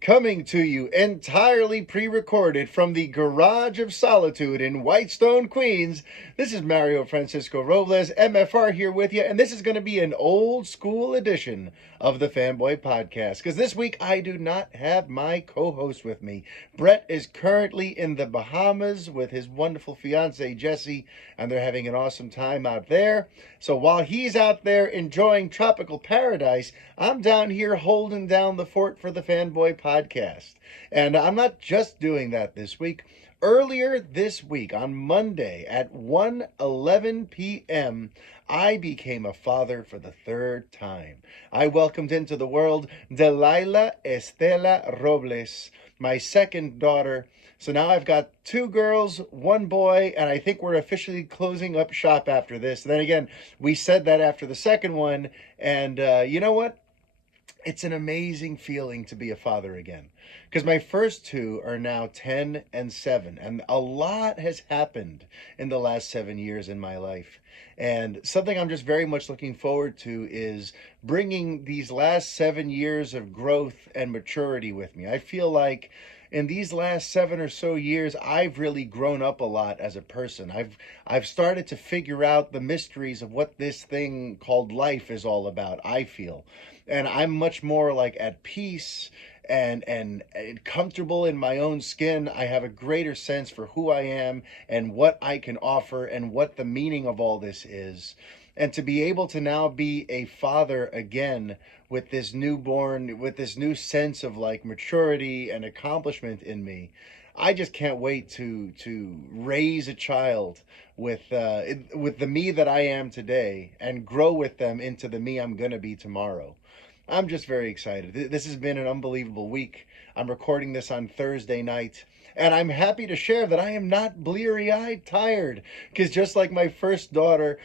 Coming to you entirely pre-recorded from the Garage of Solitude in Whitestone, Queens, this is Mario Francisco Robles, MFR, here with you, and this is going to be an old school edition of the Fanboy Podcast, because this week I do not have my co-host with me. Brett is currently in the Bahamas with his wonderful fiancée, Jessie, and they're having an awesome time out there. So while he's out there enjoying tropical paradise, I'm down here holding down the fort for the Fanboy Podcast. And I'm not just doing that this week. Earlier this week, on Monday at 1:11 p.m., I became a father for the third time. I welcomed into the world Delilah Estela Robles, my second daughter. So now I've got two girls, one boy, and I think we're officially closing up shop after this. Then again, we said that after the second one, and you know what? It's an amazing feeling to be a father again, because my first two are now 10 and 7, and a lot has happened in the last 7 years in my life. And something I'm just very much looking forward to is bringing these last 7 years of growth and maturity with me. I feel like in these last 7 or so years, I've really grown up a lot as a person. I've started to figure out the mysteries of what this thing called life is all about, I feel. And I'm much more like at peace and comfortable in my own skin. I have a greater sense for who I am and what I can offer and what the meaning of all this is. And to be able to now be a father again with this newborn, with this new sense of like maturity and accomplishment in me, I just can't wait to raise a child with the me that I am today and grow with them into the me I'm going to be tomorrow. I'm just very excited. This has been an unbelievable week. I'm recording this on Thursday night, and I'm happy to share that I am not bleary-eyed tired, because just like my first daughter,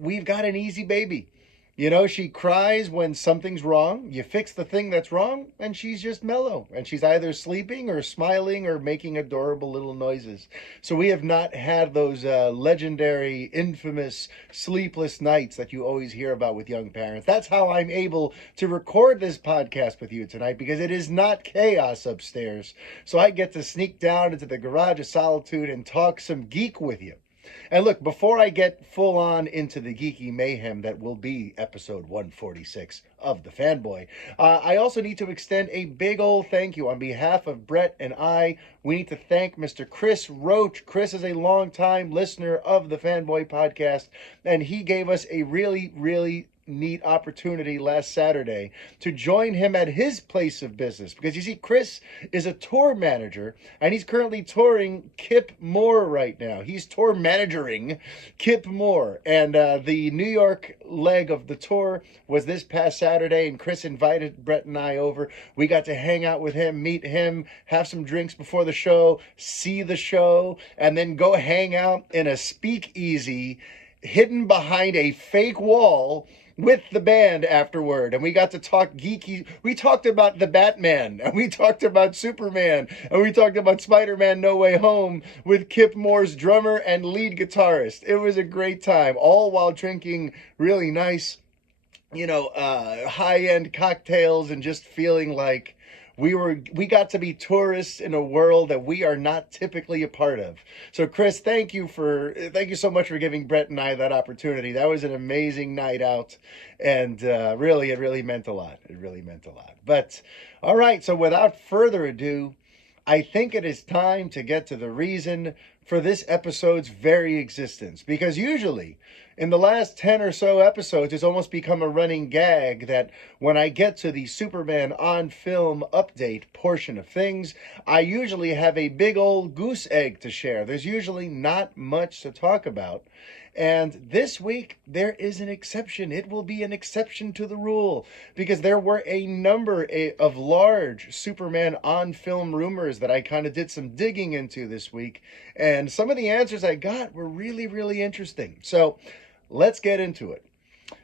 we've got an easy baby. You know, she cries when something's wrong. You fix the thing that's wrong, and she's just mellow. And she's either sleeping or smiling or making adorable little noises. So we have not had those legendary, infamous, sleepless nights that you always hear about with young parents. That's how I'm able to record this podcast with you tonight, because it is not chaos upstairs. So I get to sneak down into the Garage of Solitude and talk some geek with you. And look, before I get full on into the geeky mayhem that will be episode 146 of The Fanboy, I also need to extend a big old thank you on behalf of Brett and I. We need to thank Mr. Chris Roach. Chris is a longtime listener of The Fanboy Podcast, and he gave us a really, really neat opportunity last Saturday to join him at his place of business, because you see, Chris is a tour manager and he's currently touring Kip Moore right now. He's tour managering Kip Moore, and the New York leg of the tour was this past Saturday, and Chris invited Brett and I over. We got to hang out with him, meet him, have some drinks before the show, see the show, and then go hang out in a speakeasy hidden behind a fake wall with the band afterward. And we got to talk geeky. We talked about the Batman, and we talked about Superman, and we talked about Spider-Man No Way Home with Kip Moore's drummer and lead guitarist. It was a great time, all while drinking really nice, high-end cocktails and just feeling like we got to be tourists in a world that we are not typically a part of. So Chris, thank you so much for giving Brett and I that opportunity. That was an amazing night out, and it really meant a lot. It really meant a lot. But all right, so without further ado, I think it is time to get to the reason for this episode's very existence, because usually in the last 10 or so episodes, it's almost become a running gag that when I get to the Superman on film update portion of things, I usually have a big old goose egg to share. There's usually not much to talk about. And this week, there is an exception. It will be an exception to the rule, because there were a number of large Superman on-film rumors that I kind of did some digging into this week. And some of the answers I got were really, really interesting. So let's get into it.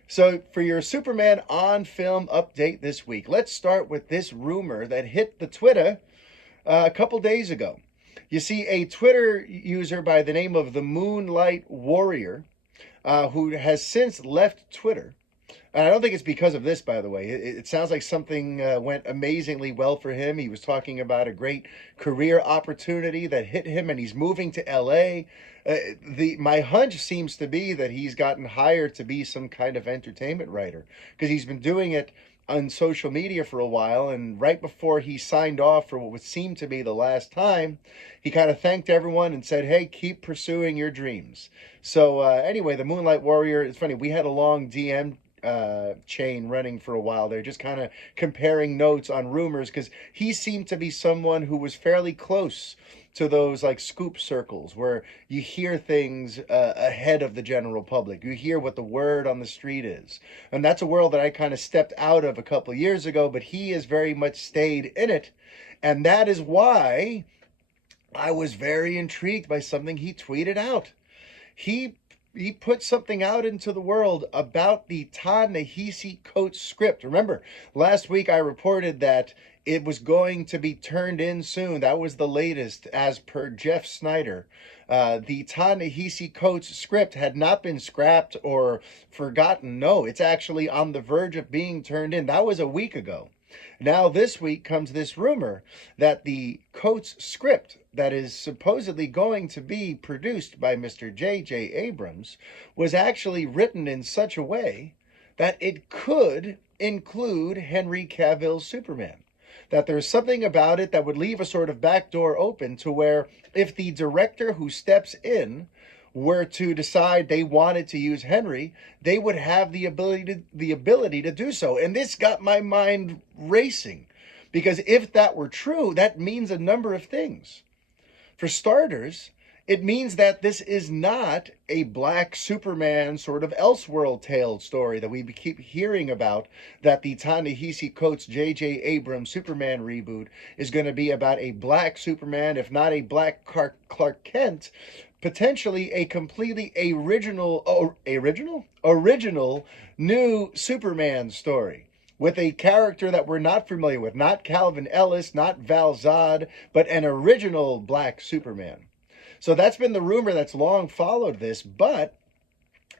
So for your Superman on-film update this week, let's start with this rumor that hit the Twitter a couple days ago. You see, a Twitter user by the name of the Moonlight Warrior, who has since left Twitter, And I don't think it's because of this, by the way. It sounds like something went amazingly well for him. He was talking about a great career opportunity that hit him, and he's moving to L.A. My hunch seems to be that he's gotten hired to be some kind of entertainment writer, because he's been doing it on social media for a while, and right before he signed off for what would seem to be the last time, he kind of thanked everyone and said, hey, keep pursuing your dreams. So anyway, the Moonlight Warrior, it's funny, we had a long DM chain running for a while there, just kind of comparing notes on rumors, because he seemed to be someone who was fairly close to those like scoop circles where you hear things ahead of the general public. You hear what the word on the street is. And that's a world that I kind of stepped out of a couple years ago, but he has very much stayed in it. And that is why I was very intrigued by something he tweeted out. He put something out into the world about the Ta-Nehisi Coates script. Remember, last week I reported that it was going to be turned in soon. That was the latest, as per Jeff Snyder. The Ta-Nehisi Coates script had not been scrapped or forgotten. No, it's actually on the verge of being turned in. That was a week ago. Now this week comes this rumor that the Coates script that is supposedly going to be produced by Mr. J.J. Abrams was actually written in such a way that it could include Henry Cavill's Superman. That there's something about it that would leave a sort of back door open to where if the director who steps in were to decide they wanted to use Henry, they would have the ability to do so. And this got my mind racing, because if that were true, that means a number of things. For starters, it means that this is not a black Superman sort of Elseworld tale story that we keep hearing about, that the Ta-Nehisi Coates J.J. Abrams Superman reboot is going to be about a black Superman, if not a black Clark Kent, potentially a completely original new Superman story with a character that we're not familiar with, not Calvin Ellis, not Val Zod, but an original black Superman. So that's been the rumor that's long followed this. But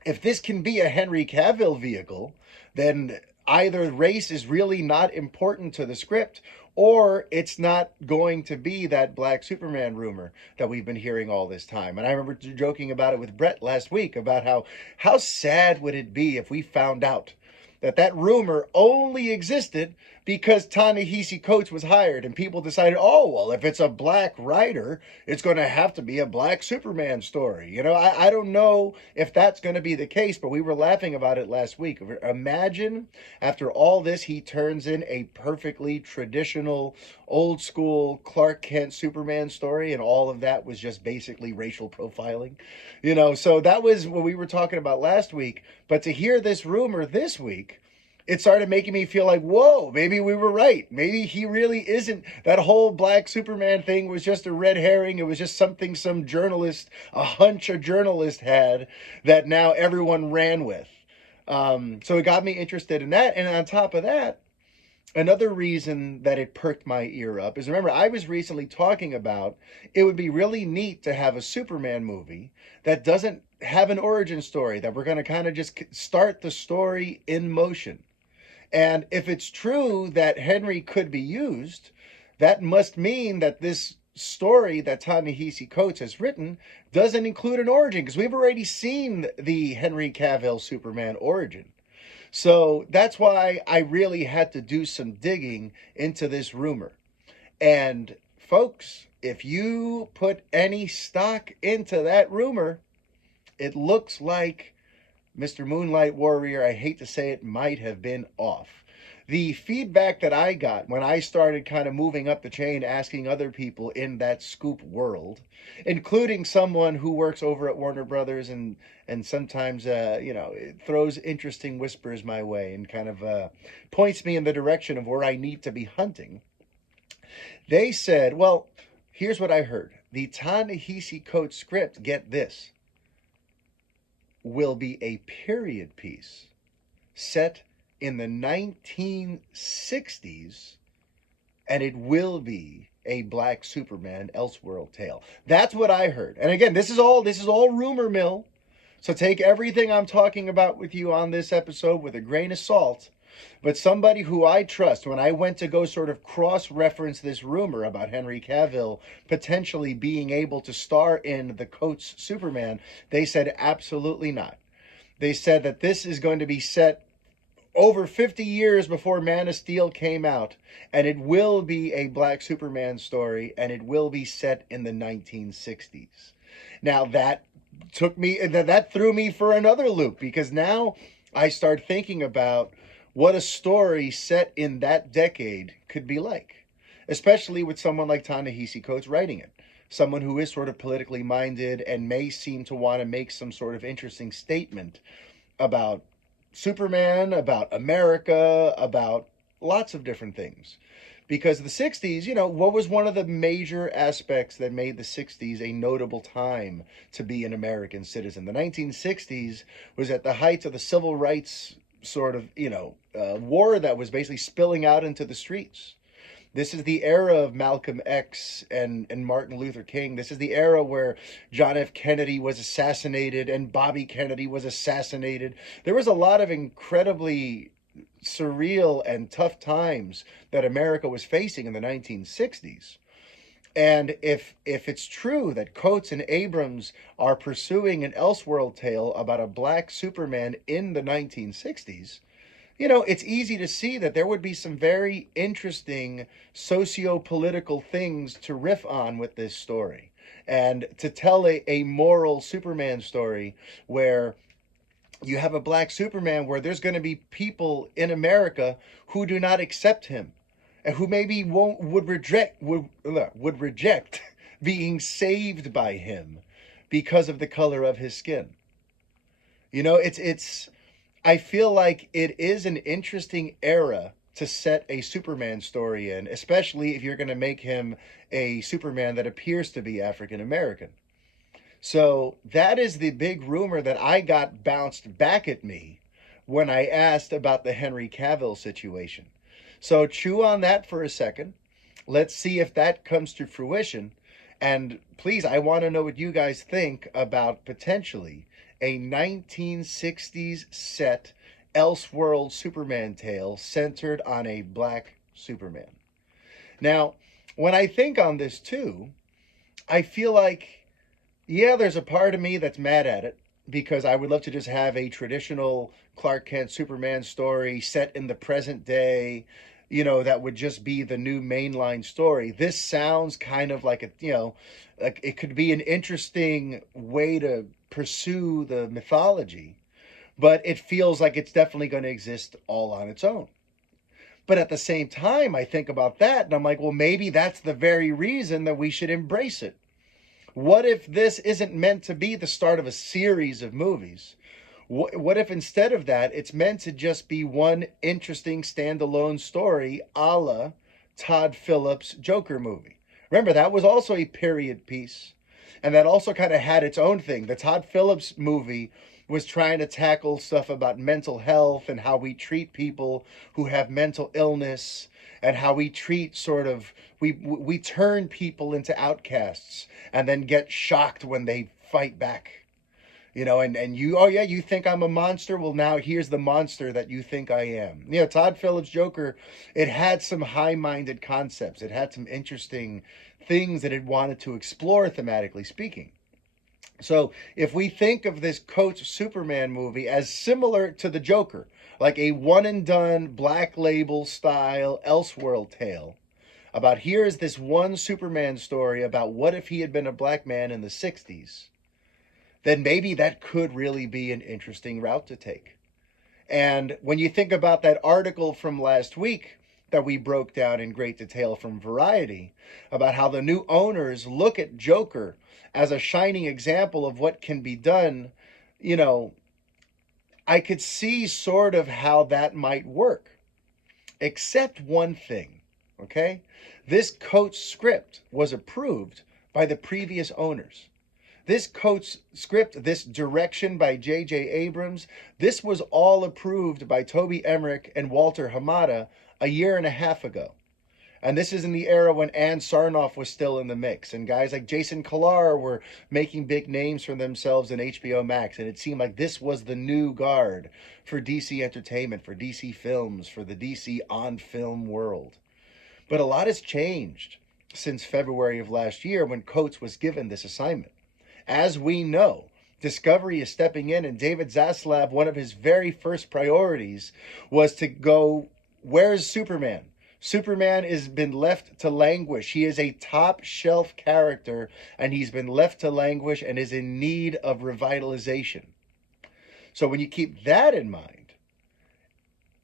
if this can be a Henry Cavill vehicle, then either race is really not important to the script, or it's not going to be that black Superman rumor that we've been hearing all this time. And I remember joking about it with Brett last week about how sad would it be if we found out that rumor only existed because Ta-Nehisi Coates was hired, and people decided, oh, well, if it's a black writer, it's going to have to be a black Superman story. You know, I don't know if that's going to be the case, but we were laughing about it last week. Imagine after all this, he turns in a perfectly traditional, old school Clark Kent Superman story, and all of that was just basically racial profiling. You know, so that was what we were talking about last week. But to hear this rumor this week, it started making me feel like, whoa, maybe we were right. Maybe he really isn't. That whole black Superman thing was just a red herring. It was just something some journalist, a hunch a journalist had that now everyone ran with. So it got me interested in that. And on top of that, another reason that it perked my ear up is, remember, I was recently talking about it would be really neat to have a Superman movie that doesn't have an origin story, that we're going to kind of just start the story in motion. And if it's true that Henry could be used, that must mean that this story that Ta-Nehisi Coates has written doesn't include an origin, because we've already seen the Henry Cavill Superman origin. So that's why I really had to do some digging into this rumor. And folks, if you put any stock into that rumor, it looks like Mr. Moonlight Warrior, I hate to say it, might have been off. The feedback that I got when I started kind of moving up the chain, asking other people in that scoop world, including someone who works over at Warner Brothers and sometimes, it throws interesting whispers my way and kind of points me in the direction of where I need to be hunting. They said, well, here's what I heard. The Ta-Nehisi Coates script, get this, will be a period piece set in the 1960s, and it will be a black Superman Elseworld tale. That's what I heard. And again, this is all rumor mill. So take everything I'm talking about with you on this episode with a grain of salt. But somebody who I trust, when I went to go sort of cross-reference this rumor about Henry Cavill potentially being able to star in the Coates Superman, they said absolutely not. They said that this is going to be set over 50 years before Man of Steel came out, and it will be a Black Superman story, and it will be set in the 1960s. Now that threw me for another loop, because now I start thinking about what a story set in that decade could be like, especially with someone like Ta-Nehisi Coates writing it. Someone who is sort of politically minded and may seem to want to make some sort of interesting statement about Superman, about America, about lots of different things. Because the 60s, what was one of the major aspects that made the 60s a notable time to be an American citizen? The 1960s was at the height of the civil rights sort of, war that was basically spilling out into the streets. This is the era of Malcolm X and Martin Luther King. This is the era where John F. Kennedy was assassinated and Bobby Kennedy was assassinated. There was a lot of incredibly surreal and tough times that America was facing in the 1960s. And if it's true that Coates and Abrams are pursuing an Elseworld tale about a Black Superman in the 1960s, it's easy to see that there would be some very interesting socio-political things to riff on with this story. And to tell a moral Superman story where you have a Black Superman, where there's going to be people in America who do not accept him, and who maybe would reject being saved by him because of the color of his skin. I feel like it is an interesting era to set a Superman story in, especially if you're going to make him a Superman that appears to be African American. So that is the big rumor that I got bounced back at me when I asked about the Henry Cavill situation. So chew on that for a second. Let's see if that comes to fruition. And please, I want to know what you guys think about potentially a 1960s set Elseworld Superman tale centered on a Black Superman. Now, when I think on this too, I feel like, yeah, there's a part of me that's mad at it, because I would love to just have a traditional Clark Kent Superman story set in the present day, that would just be the new mainline story. This sounds kind of like like it could be an interesting way to pursue the mythology, but it feels like it's definitely going to exist all on its own. But at the same time, I think about that and I'm like, well, maybe that's the very reason that we should embrace it. What if this isn't meant to be the start of a series of movies? What if instead of that, it's meant to just be one interesting standalone story a la Todd Phillips' Joker movie? Remember, that was also a period piece. And that also kind of had its own thing. The Todd Phillips movie was trying to tackle stuff about mental health and how we treat people who have mental illness, and how we treat we turn people into outcasts and then get shocked when they fight back. And you, oh yeah, you think I'm a monster? Well, now here's the monster that you think I am. Todd Phillips' Joker, it had some high-minded concepts. It had some interesting things that it wanted to explore, thematically speaking. So if we think of this Coates Superman movie as similar to the Joker, like a one-and-done Black Label style Elseworld tale, about here's this one Superman story about what if he had been a black man in the 60s, then maybe that could really be an interesting route to take. And when you think about that article from last week that we broke down in great detail from Variety, about how the new owners look at Joker as a shining example of what can be done, I could see sort of how that might work. Except one thing, okay? This Coates script was approved by the previous owners. This Coates script, this direction by J.J. Abrams, this was all approved by Toby Emmerich and Walter Hamada a year and a half ago. And this is in the era when Ann Sarnoff was still in the mix, and guys like Jason Kilar were making big names for themselves in HBO Max, and it seemed like this was the new guard for DC Entertainment, for DC Films, for the DC on-film world. But a lot has changed since February of last year when Coates was given this assignment. As we know, Discovery is stepping in, and David Zaslav, one of his very first priorities was to go, where's Superman? Superman has been left to languish. He is a top shelf character, and he's been left to languish and is in need of revitalization. So when you keep that in mind,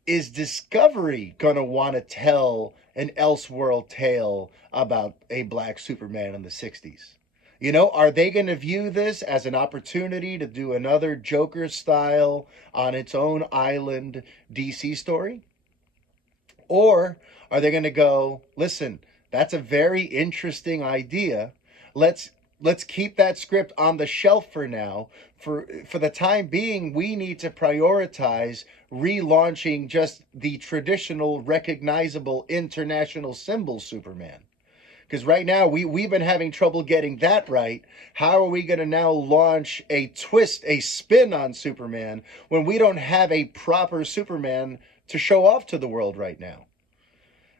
is Discovery going to want to tell an Elseworld tale about a black Superman in the 60s? You know, are they going to view this as an opportunity to do another Joker style on its own island DC story? Or are they going to go, listen, that's a very interesting idea. Let's keep that script on the shelf for now. For the time being, we need to prioritize relaunching just the traditional, recognizable international symbol Superman. Because right now, we've been having trouble getting that right. How are we going to now launch a twist, a spin on Superman when we don't have a proper Superman to show off to the world right now?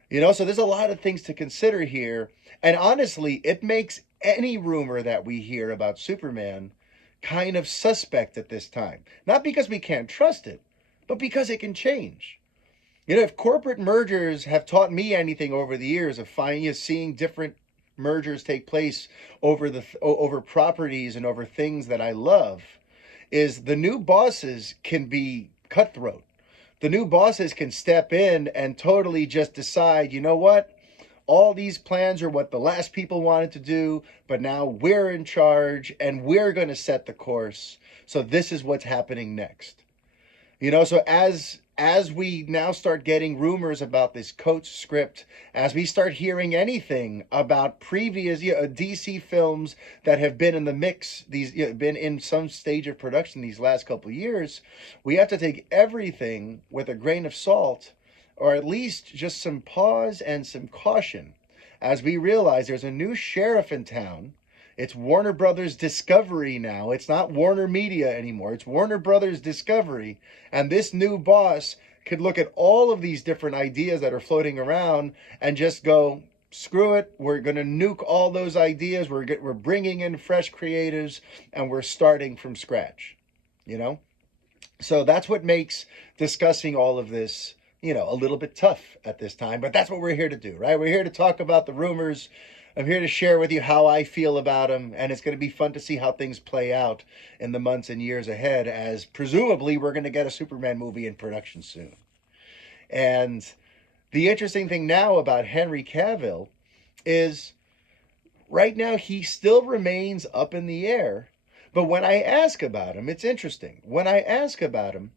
You know, so there's a lot of things to consider here. And honestly, it makes any rumor that we hear about Superman kind of suspect at this time. Not because we can't trust it, but because it can change. You know, if corporate mergers have taught me anything over the years of seeing different mergers take place over properties and over things that I love, is the new bosses can be cutthroat. The new bosses can step in and totally just decide, you know what? All these plans are what the last people wanted to do, but now we're in charge and we're going to set the course. So this is what's happening next. You know, so as we now start getting rumors about this Coates script, as we start hearing anything about previous DC films that have been in the mix, been in some stage of production these last couple of years, we have to take everything with a grain of salt, or at least just some pause and some caution, as we realize there's a new sheriff in town. It's Warner Brothers Discovery now. It's not Warner Media anymore. It's Warner Brothers Discovery. And this new boss could look at all of these different ideas that are floating around and just go, screw it. We're going to nuke all those ideas. We're bringing in fresh creatives and we're starting from scratch, you know? So that's what makes discussing all of this, you know, a little bit tough at this time. But that's what we're here to do, right? We're here to talk about the rumors. I'm here to share with you how I feel about them, and it's going to be fun to see how things play out in the months and years ahead, as presumably we're going to get a Superman movie in production soon. And the interesting thing now about Henry Cavill is right now he still remains up in the air, but when I ask about him, it's interesting. When I ask about him,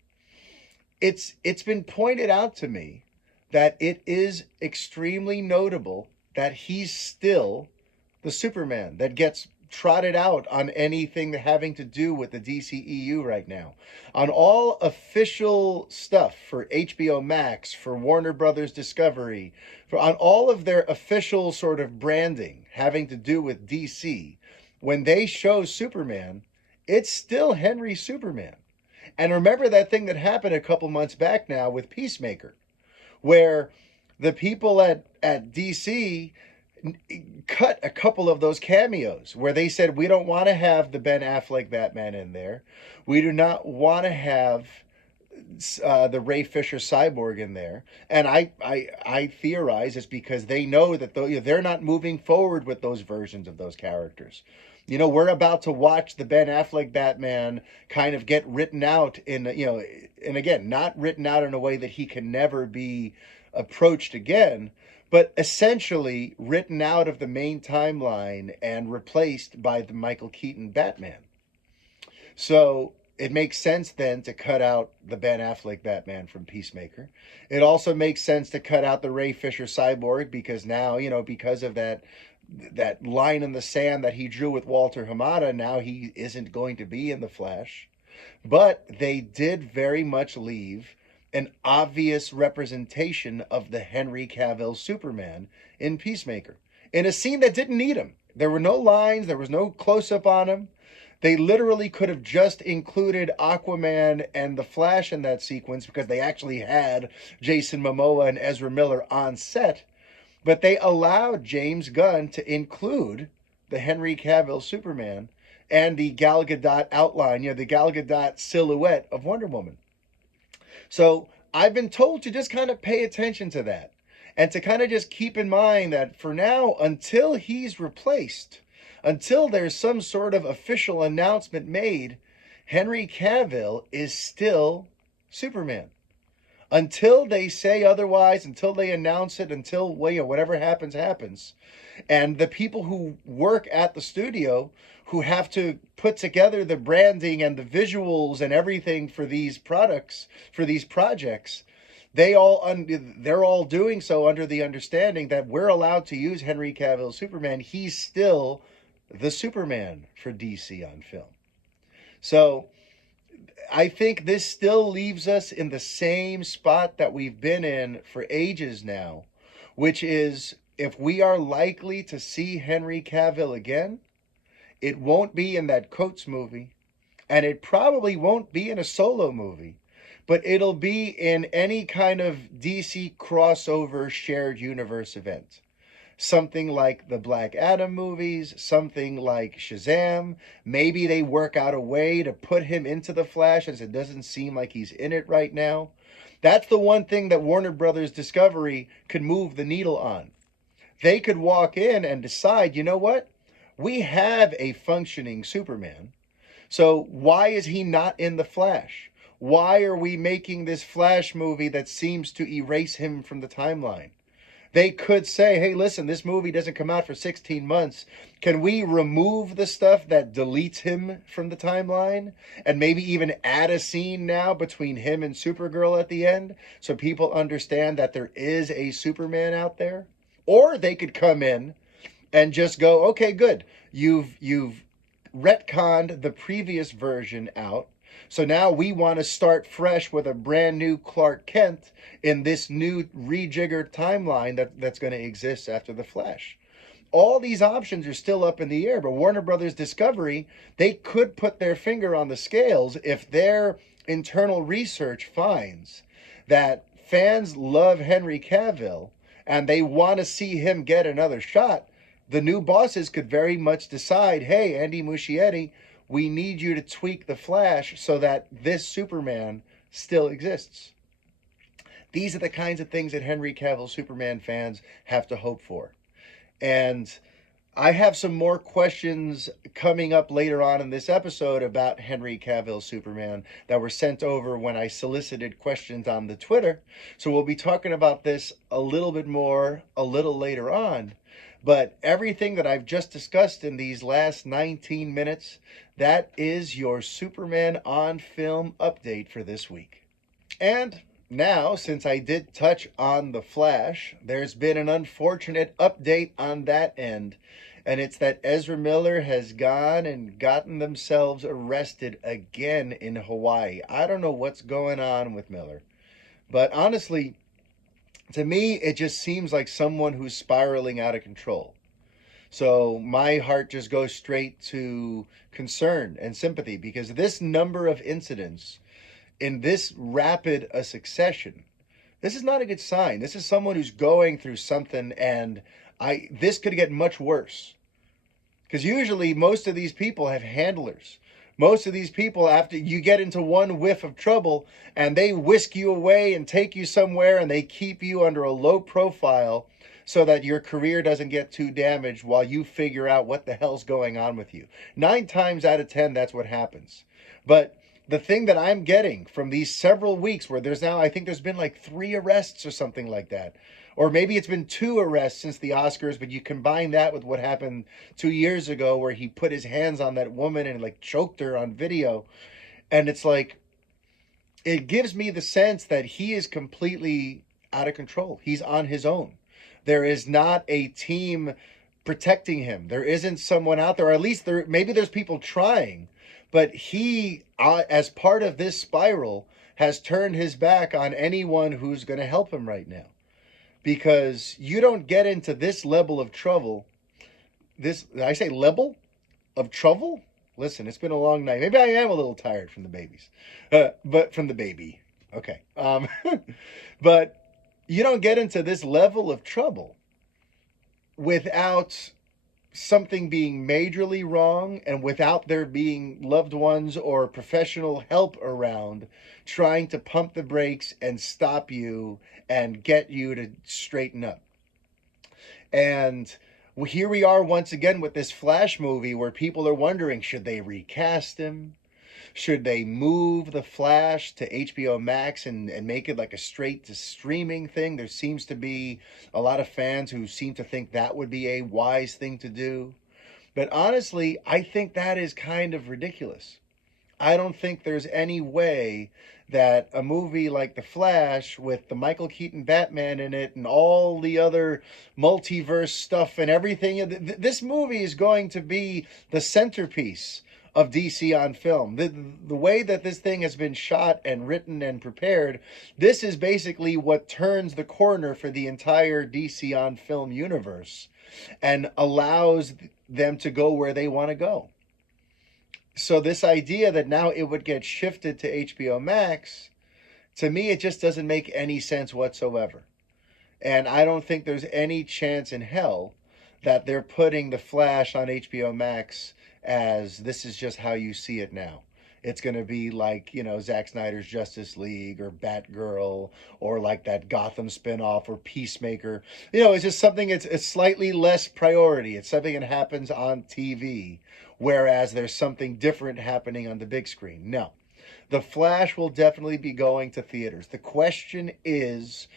it's been pointed out to me that it is extremely notable that he's still the Superman that gets trotted out on anything having to do with the DCEU right now. On all official stuff for HBO Max, for Warner Brothers Discovery, on all of their official sort of branding having to do with DC, when they show Superman, it's still Henry Superman. And remember that thing that happened a couple months back now with Peacemaker, where the people at DC cut a couple of those cameos where they said, we don't want to have the Ben Affleck Batman in there. We do not want to have the Ray Fisher Cyborg in there. And I theorize it's because they know that they're not moving forward with those versions of those characters. You know, we're about to watch the Ben Affleck Batman kind of get written out in, you know, and again, not written out in a way that he can never be approached again, but essentially written out of the main timeline and replaced by the Michael Keaton Batman. So it makes sense then to cut out the Ben Affleck Batman from Peacemaker. It also makes sense to cut out the Ray Fisher Cyborg because now, you know, because of that line in the sand that he drew with Walter Hamada, now he isn't going to be in The Flash. But they did very much leave an obvious representation of the Henry Cavill Superman in Peacemaker in a scene that didn't need him. There were no lines, there was no close-up on him. They literally could have just included Aquaman and the Flash in that sequence because they actually had Jason Momoa and Ezra Miller on set. But they allowed James Gunn to include the Henry Cavill Superman and the Gal Gadot outline, the Gal Gadot silhouette of Wonder Woman. So I've been told to just kind of pay attention to that and to kind of just keep in mind that for now, until he's replaced, until there's some sort of official announcement made, Henry Cavill is still Superman. Until they say otherwise, until they announce it, until whatever happens, happens. And the people who work at the studio, who have to put together the branding and the visuals and everything for these products, for these projects, they're all doing so under the understanding that we're allowed to use Henry Cavill Superman. He's still the Superman for DC on film. So I think this still leaves us in the same spot that we've been in for ages now, which is if we are likely to see Henry Cavill again, it won't be in that Coates movie, and it probably won't be in a solo movie, but it'll be in any kind of DC crossover shared universe event. Something like the Black Adam movies, something like Shazam. Maybe they work out a way to put him into the Flash as it doesn't seem like he's in it right now. That's the one thing that Warner Brothers Discovery could move the needle on. They could walk in and decide, you know what? We have a functioning Superman. So why is he not in the Flash? Why are we making this Flash movie that seems to erase him from the timeline? They could say, hey, listen, this movie doesn't come out for 16 months. Can we remove the stuff that deletes him from the timeline and maybe even add a scene now between him and Supergirl at the end so people understand that there is a Superman out there? Or they could come in and just go, okay, good. You've retconned the previous version out. So now we want to start fresh with a brand new Clark Kent in this new rejiggered timeline that's going to exist after The Flash. All these options are still up in the air, but Warner Brothers Discovery, they could put their finger on the scales if their internal research finds that fans love Henry Cavill and they want to see him get another shot. The new bosses could very much decide, hey, Andy Muschietti, we need you to tweak the Flash so that this Superman still exists. These are the kinds of things that Henry Cavill Superman fans have to hope for. And I have some more questions coming up later on in this episode about Henry Cavill Superman that were sent over when I solicited questions on the Twitter. So we'll be talking about this a little bit more a little later on. But everything that I've just discussed in these last 19 minutes, that is your Superman on film update for this week. And now, since I did touch on The Flash, there's been an unfortunate update on that end. And it's that Ezra Miller has gone and gotten themselves arrested again in Hawaii. I don't know what's going on with Miller. But honestly, to me, it just seems like someone who's spiraling out of control. So my heart just goes straight to concern and sympathy because this number of incidents in this rapid a succession, this is not a good sign. This is someone who's going through something, and this could get much worse. Because usually most of these people have handlers. Most of these people, after you get into one whiff of trouble and they whisk you away and take you somewhere and they keep you under a low profile so that your career doesn't get too damaged while you figure out what the hell's going on with you. 9 times out of 10, that's what happens. But the thing that I'm getting from these several weeks where I think there's been like 3 arrests or something like that. Or maybe it's been 2 arrests since the Oscars, but you combine that with what happened 2 years ago where he put his hands on that woman and like choked her on video. And it's like, it gives me the sense that he is completely out of control. He's on his own. There is not a team protecting him. There isn't someone out there, or at least maybe there's people trying, but he, as part of this spiral, has turned his back on anyone who's going to help him right now. Because you don't get into this level of trouble. Did I say level of trouble? Listen, it's been a long night. Maybe I am a little tired from the babies. But from the baby. Okay. But you don't get into this level of trouble without something being majorly wrong and without there being loved ones or professional help around trying to pump the brakes and stop you and get you to straighten up. And here we are once again with this Flash movie where people are wondering, should they recast him? Should they move the Flash to HBO Max and make it like a straight to streaming thing? There seems to be a lot of fans who seem to think that would be a wise thing to do. But honestly, I think that is kind of ridiculous. I don't think there's any way that a movie like The Flash with the Michael Keaton Batman in it and all the other multiverse stuff and everything, this movie is going to be the centerpiece of DC on film. The way that this thing has been shot and written and prepared, this is basically what turns the corner for the entire DC on film universe and allows them to go where they want to go. So this idea that now it would get shifted to HBO Max, to me, it just doesn't make any sense whatsoever. And I don't think there's any chance in hell that they're putting The Flash on HBO Max as this is just how you see it now. It's going to be like, Zack Snyder's Justice League or Batgirl or like that Gotham spinoff or Peacemaker. It's just something, it's slightly less priority. It's something that happens on TV, whereas there's something different happening on the big screen. No, The Flash will definitely be going to theaters. The question is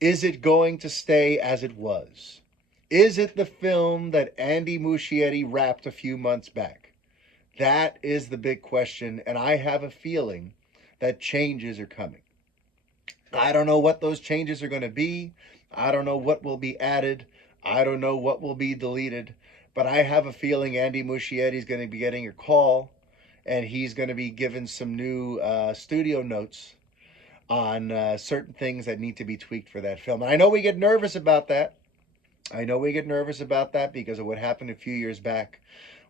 it going to stay as it was? Is it the film that Andy Muschietti wrapped a few months back? That is the big question, and I have a feeling that changes are coming. I don't know what those changes are going to be. I don't know what will be added. I don't know what will be deleted. But I have a feeling Andy Muschietti is going to be getting a call, and he's going to be given some new studio notes on certain things that need to be tweaked for that film. And I know we get nervous about that. Because of what happened a few years back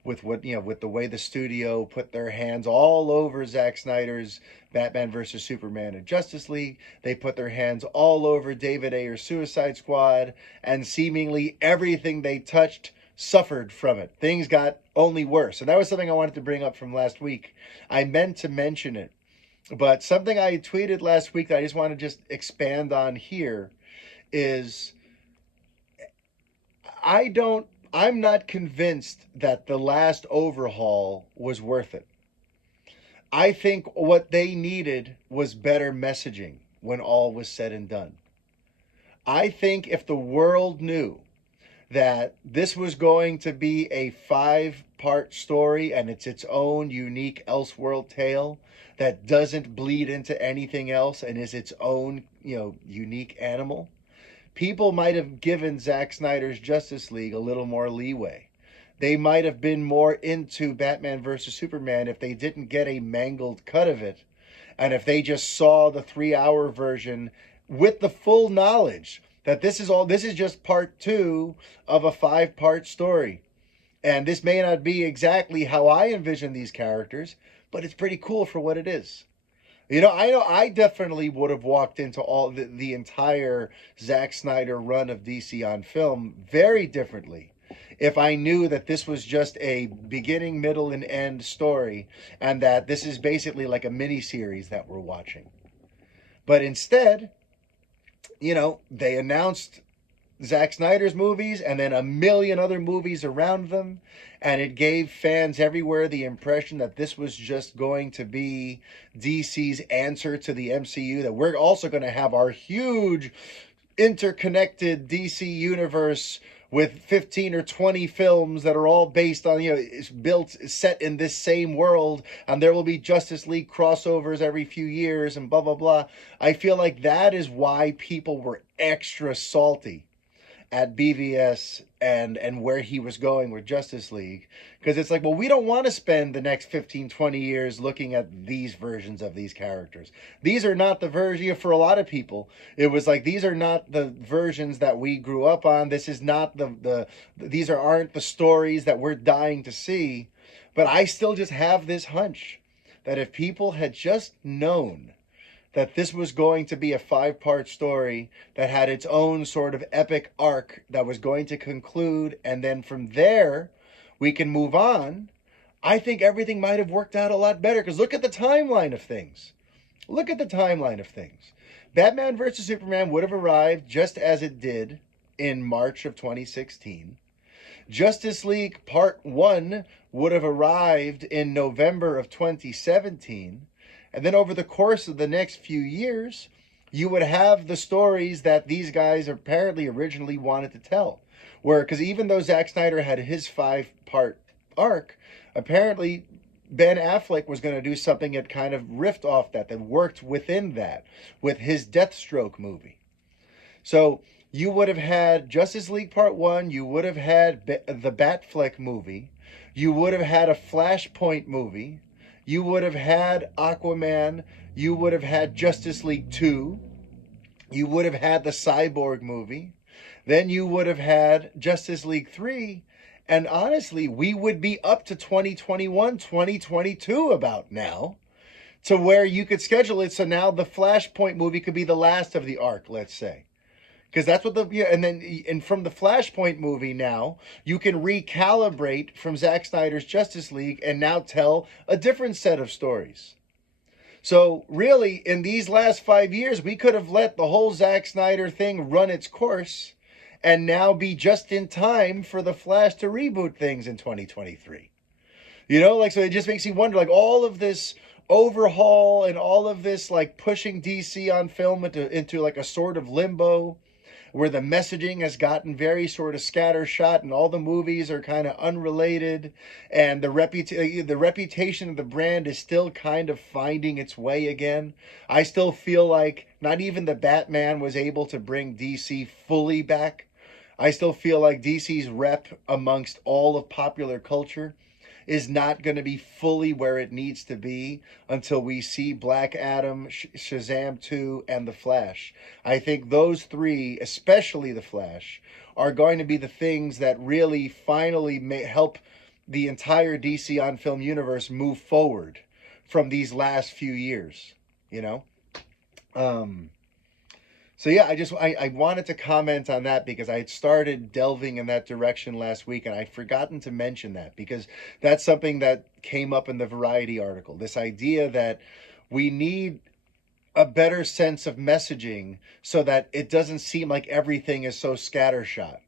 with with the way the studio put their hands all over Zack Snyder's Batman vs. Superman and Justice League. They put their hands all over David Ayer's Suicide Squad, and seemingly everything they touched suffered from it. Things got only worse. And that was something I wanted to bring up from last week. I meant to mention it, but something I tweeted last week that I just want to just expand on here is I'm not convinced that the last overhaul was worth it. I think what they needed was better messaging when all was said and done. I think if the world knew that this was going to be a 5-part story and it's its own unique Elseworld tale that doesn't bleed into anything else and is its own, unique animal, people might have given Zack Snyder's Justice League a little more leeway. They might have been more into Batman vs. Superman if they didn't get a mangled cut of it, and if they just saw the 3-hour version with the full knowledge that this is just part 2 of a 5-part story. And this may not be exactly how I envision these characters, but it's pretty cool for what it is. I know I definitely would have walked into all the entire Zack Snyder run of DC on film very differently if I knew that this was just a beginning, middle, and end story, and that this is basically like a mini-series that we're watching. But instead, they announced Zack Snyder's movies and then a million other movies around them, and it gave fans everywhere the impression that this was just going to be DC's answer to the MCU, that we're also going to have our huge interconnected DC universe with 15 or 20 films that are all based on, set in this same world, and there will be Justice League crossovers every few years and blah, blah, blah. I feel like that is why people were extra salty at BVS and where he was going with Justice League. Because it's like, well, we don't want to spend the next 15, 20 years looking at these versions of these characters. These are not the version, for a lot of people, it was like, these are not the versions that we grew up on. This is not these aren't the stories that we're dying to see. But I still just have this hunch that if people had just known that this was going to be a 5-part story that had its own sort of epic arc that was going to conclude, and then from there we can move on, I think everything might have worked out a lot better. Because look at the timeline of things. Look at the timeline of things. Batman vs. Superman would have arrived just as it did in March of 2016. Justice League Part 1 would have arrived in November of 2017. And then over the course of the next few years, you would have the stories that these guys apparently originally wanted to tell. Because even though Zack Snyder had his 5-part arc, apparently Ben Affleck was going to do something that kind of riffed off that worked within that, with his Deathstroke movie. So you would have had Justice League Part 1, you would have had the Batfleck movie, you would have had a Flashpoint movie, you would have had Aquaman, you would have had Justice League 2, you would have had the Cyborg movie, then you would have had Justice League 3, and honestly, we would be up to 2021, 2022 about now, to where you could schedule it so now the Flashpoint movie could be the last of the arc, let's say. Because that's what and from the Flashpoint movie now, you can recalibrate from Zack Snyder's Justice League and now tell a different set of stories. So really, in these last 5 years, we could have let the whole Zack Snyder thing run its course and now be just in time for the Flash to reboot things in 2023. So it just makes you wonder, all of this overhaul and all of this, pushing DC on film into a sort of limbo, where the messaging has gotten very sort of scattershot and all the movies are kind of unrelated, and the reputation of the brand is still kind of finding its way again. I still feel like not even the Batman was able to bring DC fully back. I still feel like DC's rep amongst all of popular culture is not going to be fully where it needs to be until we see Black Adam, Shazam 2, and The Flash. I think those three, especially The Flash, are going to be the things that really finally may help the entire DC on film universe move forward from these last few years, So yeah, I wanted to comment on that because I had started delving in that direction last week, and I'd forgotten to mention that because that's something that came up in the Variety article. This idea that we need a better sense of messaging so that it doesn't seem like everything is so scattershot.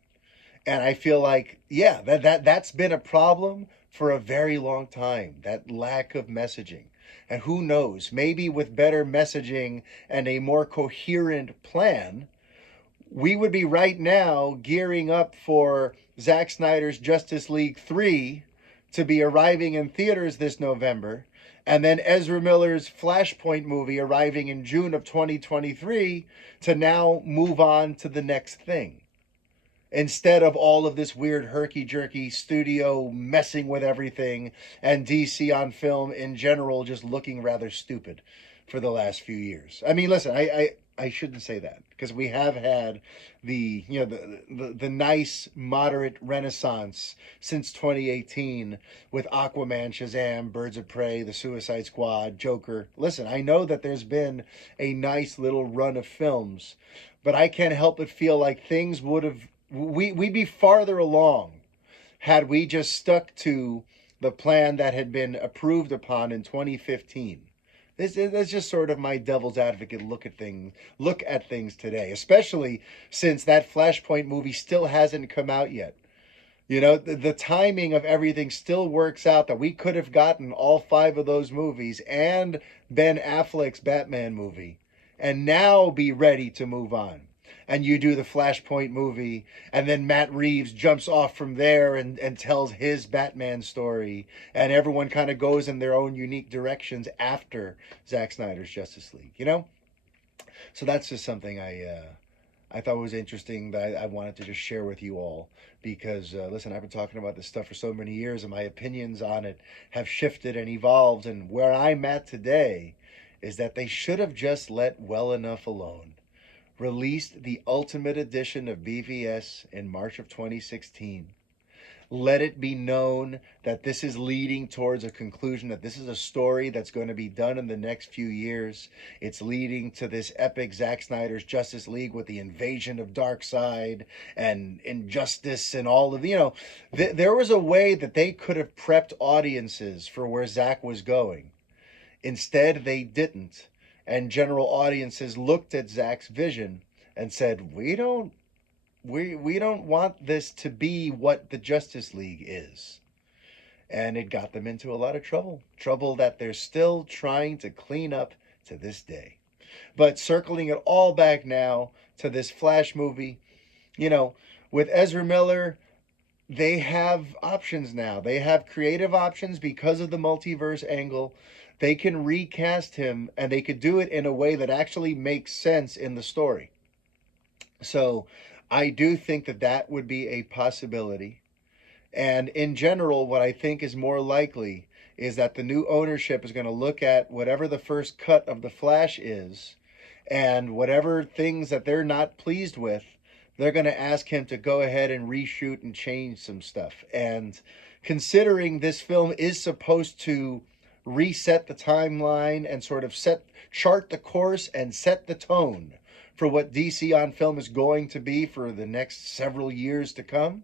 And I feel like, yeah, that's been a problem for a very long time, that lack of messaging. And who knows, maybe with better messaging and a more coherent plan, we would be right now gearing up for Zack Snyder's Justice League 3 to be arriving in theaters this November, and then Ezra Miller's Flashpoint movie arriving in June of 2023 to now move on to the next thing. Instead of all of this weird herky-jerky studio messing with everything and DC on film in general just looking rather stupid for the last few years. I mean, listen, I shouldn't say that because we have had the nice moderate renaissance since 2018 with Aquaman, Shazam, Birds of Prey, The Suicide Squad, Joker. Listen, I know that there's been a nice little run of films, but I can't help but feel like things would have we'd be farther along had we just stuck to the plan that had been approved upon in 2015. That's just sort of my devil's advocate look at things today, especially since that Flashpoint movie still hasn't come out yet. The timing of everything still works out that we could have gotten all 5 of those movies and Ben Affleck's Batman movie and now be ready to move on. And you do the Flashpoint movie, and then Matt Reeves jumps off from there and tells his Batman story, and everyone kind of goes in their own unique directions after Zack Snyder's Justice League, So that's just something I thought was interesting that I wanted to just share with you all because, listen, I've been talking about this stuff for so many years and my opinions on it have shifted and evolved. And where I'm at today is that they should have just let Well Enough alone. Released the Ultimate Edition of BVS in March of 2016. Let it be known that this is leading towards a conclusion, that this is a story that's going to be done in the next few years. It's leading to this epic Zack Snyder's Justice League with the invasion of Darkseid and Injustice and all of, there was a way that they could have prepped audiences for where Zack was going. Instead, they didn't. And general audiences looked at Zack's vision and said, we don't want this to be what the Justice League is. And it got them into a lot of trouble. Trouble that they're still trying to clean up to this day. But circling it all back now to this Flash movie, with Ezra Miller, they have options now. They have creative options because of the multiverse angle. They can recast him and they could do it in a way that actually makes sense in the story. So I do think that would be a possibility. And in general, what I think is more likely is that the new ownership is going to look at whatever the first cut of The Flash is, and whatever things that they're not pleased with, they're going to ask him to go ahead and reshoot and change some stuff. And considering this film is supposed to reset the timeline and sort of chart the course and set the tone for what DC on film is going to be for the next several years to come,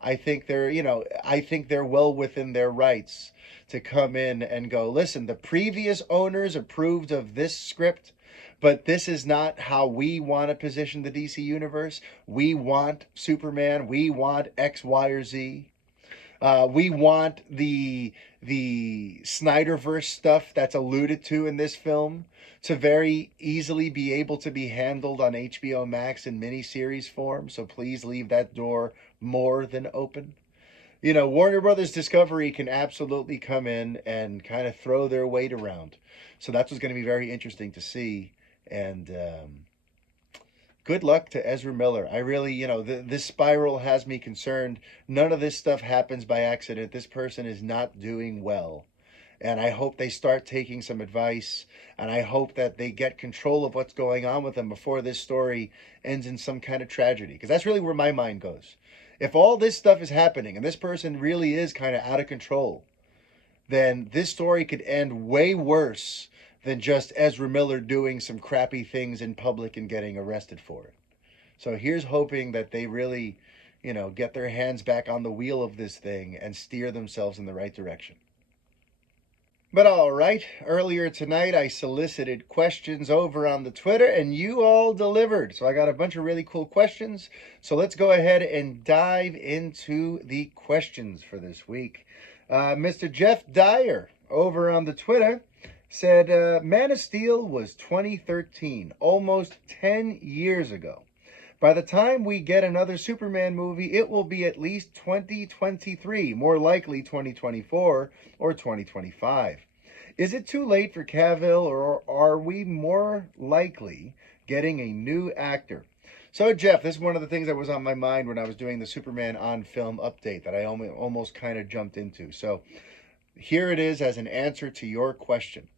I think they're well within their rights to come in and go, listen, the previous owners approved of this script, but this is not how we want to position the DC universe. We want Superman. We want X, Y, or Z. We want the Snyderverse stuff that's alluded to in this film to very easily be able to be handled on HBO Max in miniseries form. So please leave that door more than open. Warner Brothers Discovery can absolutely come in and kind of throw their weight around. So that's what's going to be very interesting to see. And good luck to Ezra Miller. I really, this spiral has me concerned. None of this stuff happens by accident. This person is not doing well. And I hope they start taking some advice. And I hope that they get control of what's going on with them before this story ends in some kind of tragedy. Because that's really where my mind goes. If all this stuff is happening and this person really is kind of out of control, then this story could end way worse than just Ezra Miller doing some crappy things in public and getting arrested for it. So here's hoping that they really, get their hands back on the wheel of this thing and steer themselves in the right direction. But all right, earlier tonight I solicited questions over on the Twitter and you all delivered. So I got a bunch of really cool questions. So let's go ahead and dive into the questions for this week. Mr. Jeff Dyer over on the Twitter said, Man of Steel was 2013, almost 10 years ago. By the time we get another Superman movie, it will be at least 2023, more likely 2024 or 2025. Is it too late for Cavill, or are we more likely getting a new actor? So, Jeff, this is one of the things that was on my mind when I was doing the Superman on film update that I almost kind of jumped into. So here it is as an answer to your question.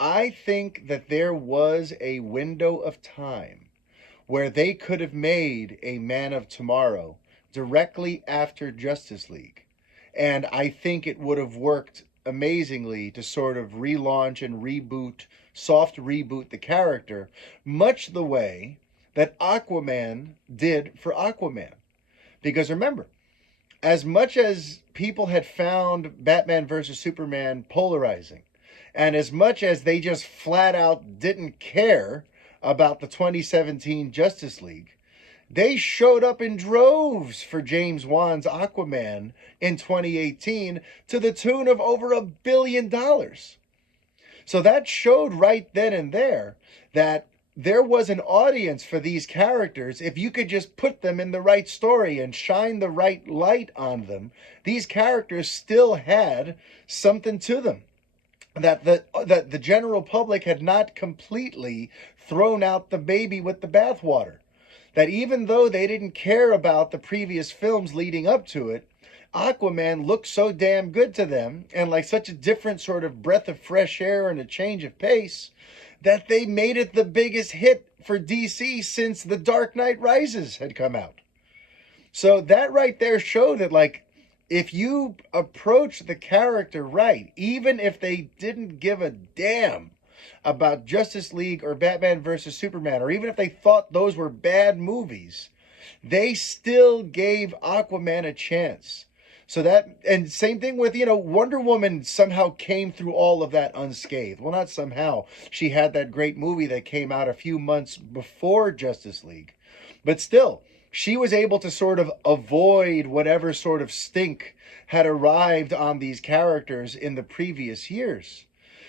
I think that there was a window of time where they could have made a Man of Tomorrow directly after Justice League. And I think it would have worked amazingly to sort of relaunch and soft reboot the character, much the way that Aquaman did for Aquaman. Because remember, as much as people had found Batman versus Superman polarizing, and as much as they just flat out didn't care about the 2017 Justice League, they showed up in droves for James Wan's Aquaman in 2018 to the tune of over $1 billion. So that showed right then and there that there was an audience for these characters. If you could just put them in the right story and shine the right light on them, these characters still had something to them that the general public had not completely thrown out the baby with the bathwater. that even though they didn't care about the previous films leading up to it, Aquaman looked so damn good to them and like such a different sort of breath of fresh air and a change of pace that they made it the biggest hit for DC since The Dark Knight Rises had come out. So that right there showed that, like, if you approach the character right, even if they didn't give a damn about Justice League or Batman versus Superman, or even if they thought those were bad movies, they still gave Aquaman a chance. So that, and same thing with, Wonder Woman somehow came through all of that unscathed. Well, not somehow. She had that great movie that came out a few months before Justice League. But still, she was able to sort of avoid whatever sort of stink had arrived on these characters in the previous years.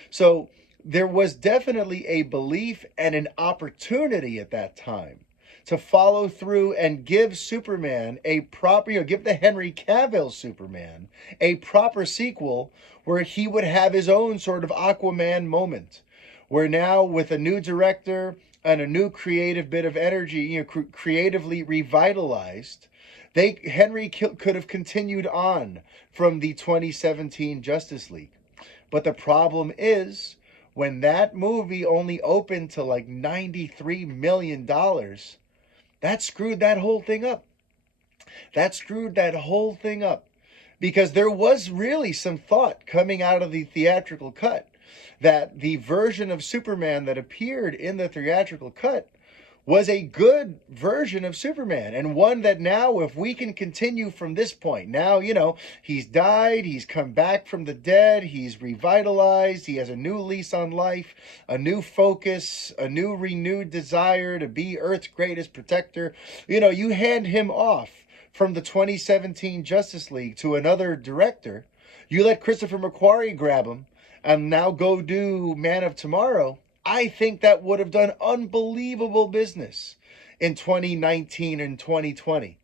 So there was definitely a belief and an opportunity at that time to follow through and give Superman a proper, give the Henry Cavill Superman a proper sequel where he would have his own sort of Aquaman moment. Where now, with a new director and a new creative bit of energy, creatively revitalized, Henry could have continued on from the 2017 Justice League. But the problem is, when that movie only opened to like $93 million, that screwed that whole thing up. Because there was really some thought coming out of the theatrical cut that the version of Superman that appeared in the theatrical cut was a good version of Superman, and one that now, if we can continue from this point, now, he's died, he's come back from the dead, he's revitalized, he has a new lease on life, a new focus, a new renewed desire to be Earth's greatest protector. You hand him off from the 2017 Justice League to another director, you let Christopher McQuarrie grab him, and now go do Man of Tomorrow. I think that would have done unbelievable business in 2019 and 2020.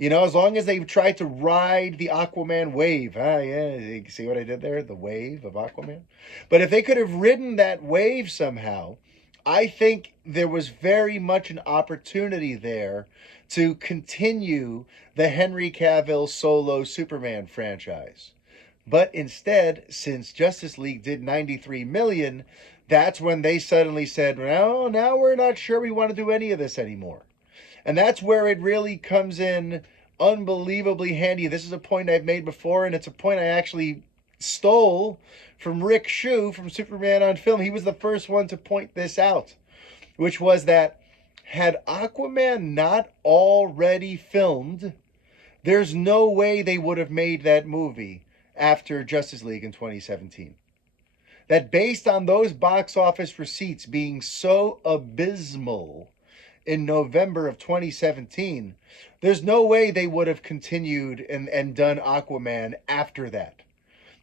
As long as they've tried to ride the Aquaman wave. Yeah, you see what I did there? The wave of Aquaman. But if they could have ridden that wave somehow, I think there was very much an opportunity there to continue the Henry Cavill solo Superman franchise. But instead, since Justice League did 93 million, that's when they suddenly said, well, now we're not sure we want to do any of this anymore. And that's where it really comes in unbelievably handy. This is a point I've made before, and it's a point I actually stole from Rick Shue from Superman on Film. He was the first one to point this out, which was that had Aquaman not already filmed, there's no way they would have made that movie after Justice League in 2017. That based on those box office receipts being so abysmal in November of 2017, there's no way they would have continued and done Aquaman after that.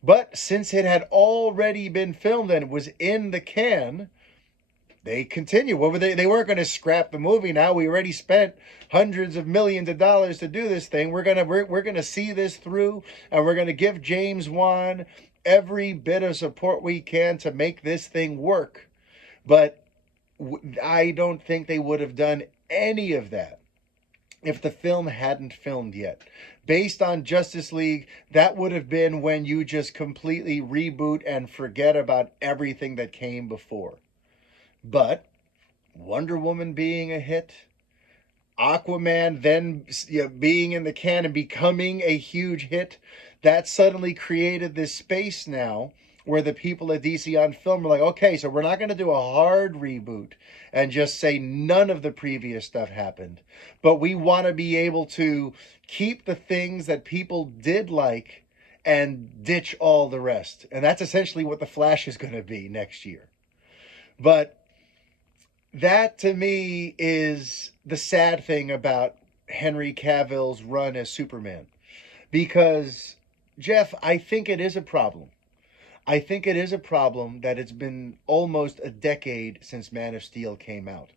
But since it had already been filmed and it was in the can, they continue. They weren't going to scrap the movie. Now we already spent hundreds of millions of dollars to do this thing. We're gonna see this through, and we're gonna give James Wan every bit of support we can to make this thing work. But I don't think they would have done any of that if the film hadn't filmed yet. Based on Justice League, that would have been when you just completely reboot and forget about everything that came before. But Wonder Woman being a hit, Aquaman then being in the can and becoming a huge hit, that suddenly created this space now where the people at DC on Film are like, okay, so we're not going to do a hard reboot and just say none of the previous stuff happened. But we want to be able to keep the things that people did like and ditch all the rest. And that's essentially what The Flash is going to be next year. But that, to me, is the sad thing about Henry Cavill's run as Superman. Because, Jeff, I think it is a problem. I think it is a problem that it's been almost a decade since Man of Steel came out.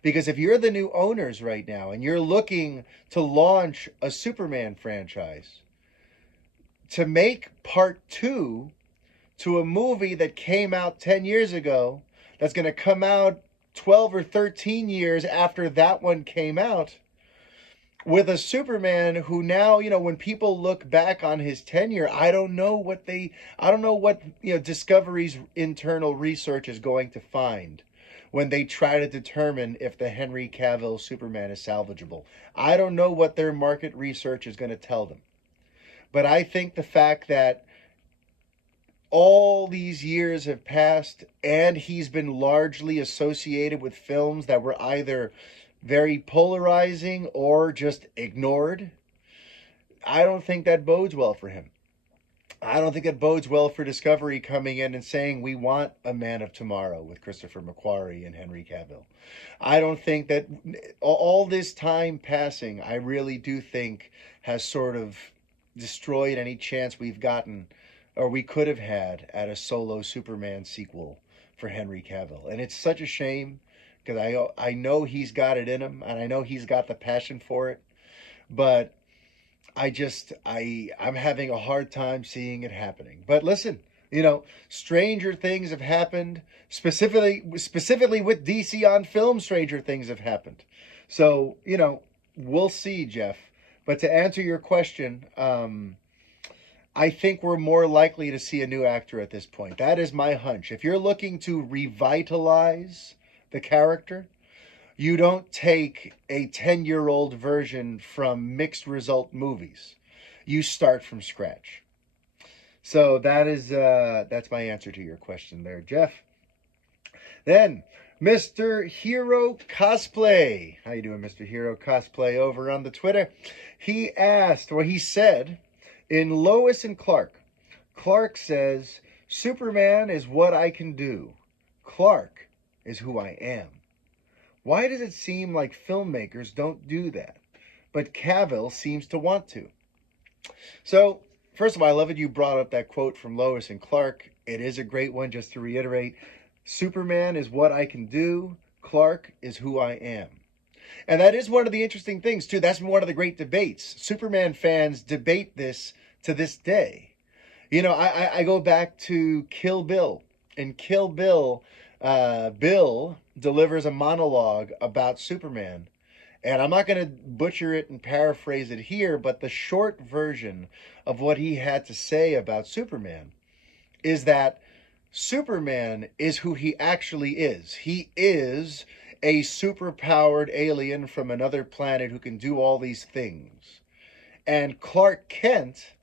Because if you're the new owners right now and you're looking to launch a Superman franchise, to make part 2 to a movie that came out 10 years ago, that's going to come out 12 or 13 years after that one came out, with a Superman who now, when people look back on his tenure, I don't know what Discovery's internal research is going to find when they try to determine if the Henry Cavill Superman is salvageable. I don't know what their market research is going to tell them. But I think the fact that all these years have passed and he's been largely associated with films that were either very polarizing or just ignored, I don't think that bodes well for him. I don't think it bodes well for Discovery coming in and saying, we want a Man of Tomorrow with Christopher McQuarrie and Henry Cavill. I don't think that all this time passing, I really do think, has sort of destroyed any chance we've gotten or we could have had at a solo Superman sequel for Henry Cavill. And it's such a shame, because I know he's got it in him, and I know he's got the passion for it, but I'm having a hard time seeing it happening. But listen, stranger things have happened, specifically with DC on film. Stranger things have happened, so we'll see, Jeff. But to answer your question, I think we're more likely to see a new actor at this point. That is my hunch. If you're looking to revitalize the character, you don't take a 10-year-old version from mixed result movies. You start from scratch. So that's my answer to your question there, Jeff. Then, Mr. Hero Cosplay. How you doing, Mr. Hero Cosplay, over on the Twitter? He said, in Lois and Clark, Clark says, Superman is what I can do. Clark is who I am. Why does it seem like filmmakers don't do that, but Cavill seems to want to? So, first of all, I love that you brought up that quote from Lois and Clark. It is a great one, just to reiterate. Superman is what I can do. Clark is who I am. And that is one of the interesting things, too. That's one of the great debates. Superman fans debate this to this day. I go back to Kill Bill. In Kill Bill, Bill delivers a monologue about Superman. And I'm not going to butcher it and paraphrase it here, but the short version of what he had to say about Superman is that Superman is who he actually is. He is a superpowered alien from another planet who can do all these things. And Clark Kent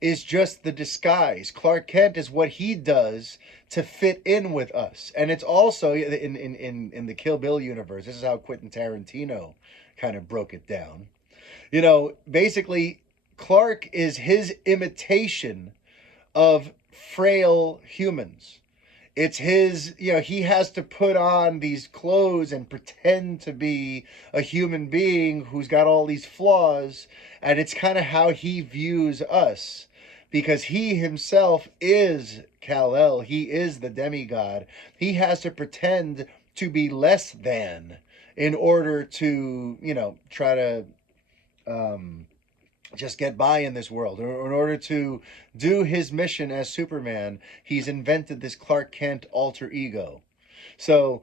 is just the disguise. Clark Kent is what he does to fit in with us. And it's also in the Kill Bill universe. This is how Quentin Tarantino kind of broke it down. Basically, Clark is his imitation of frail humans. It's his, he has to put on these clothes and pretend to be a human being who's got all these flaws. And it's kind of how he views us, because he himself is Kal-El. He is the demigod. He has to pretend to be less than in order to, try to just get by in this world. Or in order to do his mission as Superman, he's invented this Clark Kent alter ego. So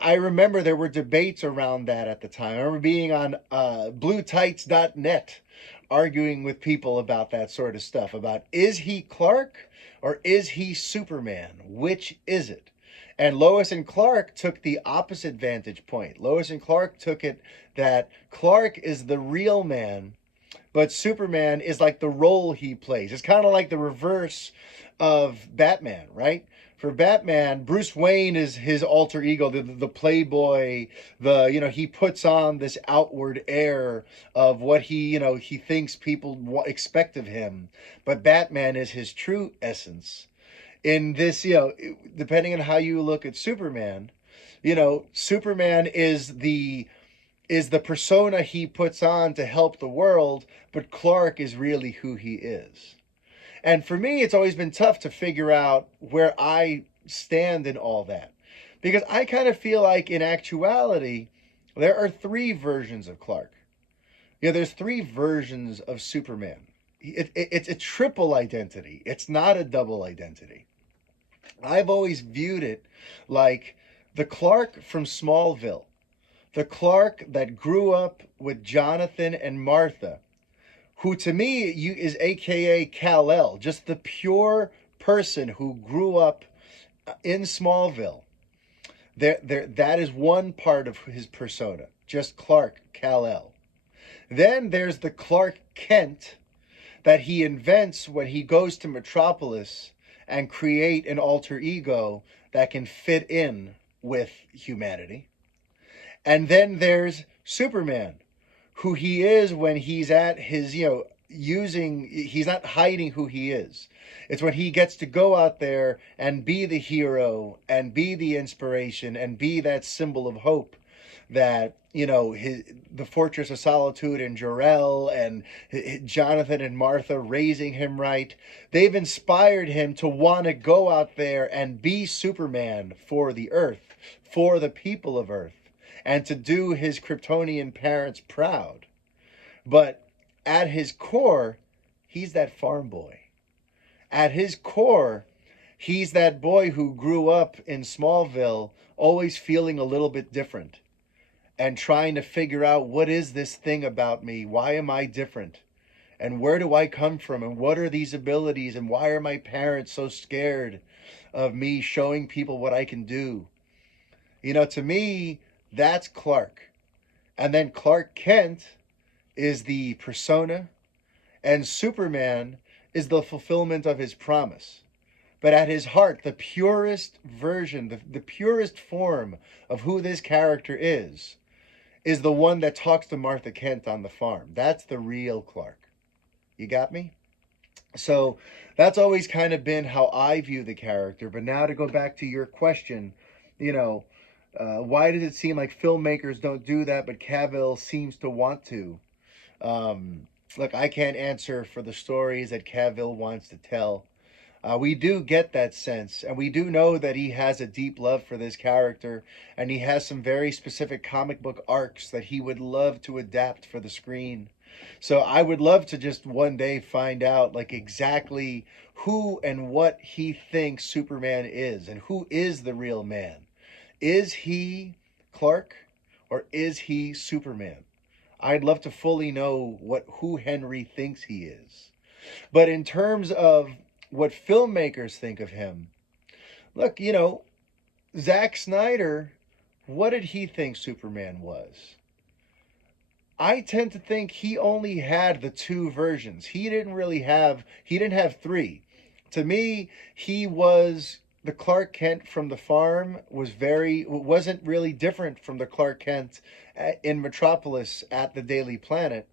I remember there were debates around that at the time. I remember being on bluetights.net arguing with people about that sort of stuff, about, is he Clark or is he Superman? Which is it? And Lois and Clark took the opposite vantage point. Lois and Clark took it that Clark is the real man, but Superman is like the role he plays. It's kind of like the reverse of Batman, right? For Batman, Bruce Wayne is his alter ego, the playboy, he puts on this outward air of what he thinks people expect of him. But Batman is his true essence. In this, depending on how you look at Superman, Superman is the persona he puts on to help the world, but Clark is really who he is. And for me, it's always been tough to figure out where I stand in all that. Because I kind of feel like, in actuality, there are three versions of Clark. There's three versions of Superman. It's a triple identity. It's not a double identity. I've always viewed it like The Clark from Smallville, the Clark that grew up with Jonathan and Martha, who to me is AKA Kal-El, just the pure person who grew up in Smallville. That is one part of his persona, just Clark Kal-El. Then there's the Clark Kent that he invents when he goes to Metropolis and create an alter ego that can fit in with humanity. And then there's Superman, who he is when he's at his, he's not hiding who he is. It's when he gets to go out there and be the hero and be the inspiration and be that symbol of hope that, the Fortress of Solitude and Jor-El and Jonathan and Martha raising him right. They've inspired him to want to go out there and be Superman for the Earth, for the people of Earth, and to do his Kryptonian parents proud. But at his core, he's that farm boy. At his core, he's that boy who grew up in Smallville, always feeling a little bit different and trying to figure out, what is this thing about me? Why am I different? And where do I come from? And what are these abilities? And why are my parents so scared of me showing people what I can do? To me, that's Clark. And then Clark Kent is the persona, and Superman is the fulfillment of his promise. But at his heart, the purest version, the purest form of who this character is the one that talks to Martha Kent on the farm. That's the real Clark. You got me? So that's always kind of been how I view the character. But now to go back to your question, why does it seem like filmmakers don't do that, but Cavill seems to want to? Look, I can't answer for the stories that Cavill wants to tell. We do get that sense, and we do know that he has a deep love for this character, and he has some very specific comic book arcs that he would love to adapt for the screen. So I would love to just one day find out exactly who and what he thinks Superman is, and who is the real man. Is he Clark, or is he Superman? I'd love to fully know who Henry thinks he is. But in terms of what filmmakers think of him, look, Zack Snyder, what did he think Superman was? I tend to think he only had the two versions. He didn't have three. To me, he was the Clark Kent from the farm wasn't really different from the Clark Kent in Metropolis at the Daily Planet.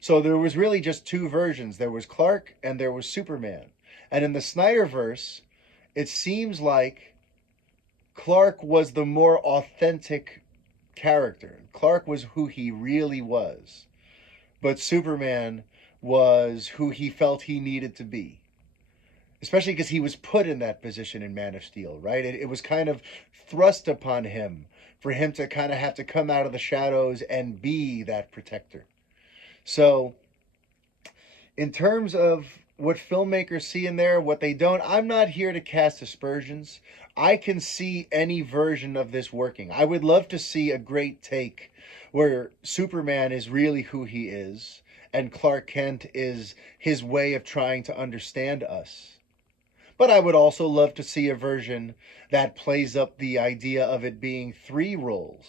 So there was really just two versions. There was Clark and there was Superman. And in the Snyderverse, it seems like Clark was the more authentic character. Clark was who he really was. But Superman was who he felt he needed to be. Especially because he was put in that position in Man of Steel, right? It was kind of thrust upon him for him to kind of have to come out of the shadows and be that protector. So, in terms of what filmmakers see in there, what they don't, I'm not here to cast aspersions. I can see any version of this working. I would love to see a great take where Superman is really who he is, and Clark Kent is his way of trying to understand us. But I would also love to see a version that plays up the idea of it being three roles,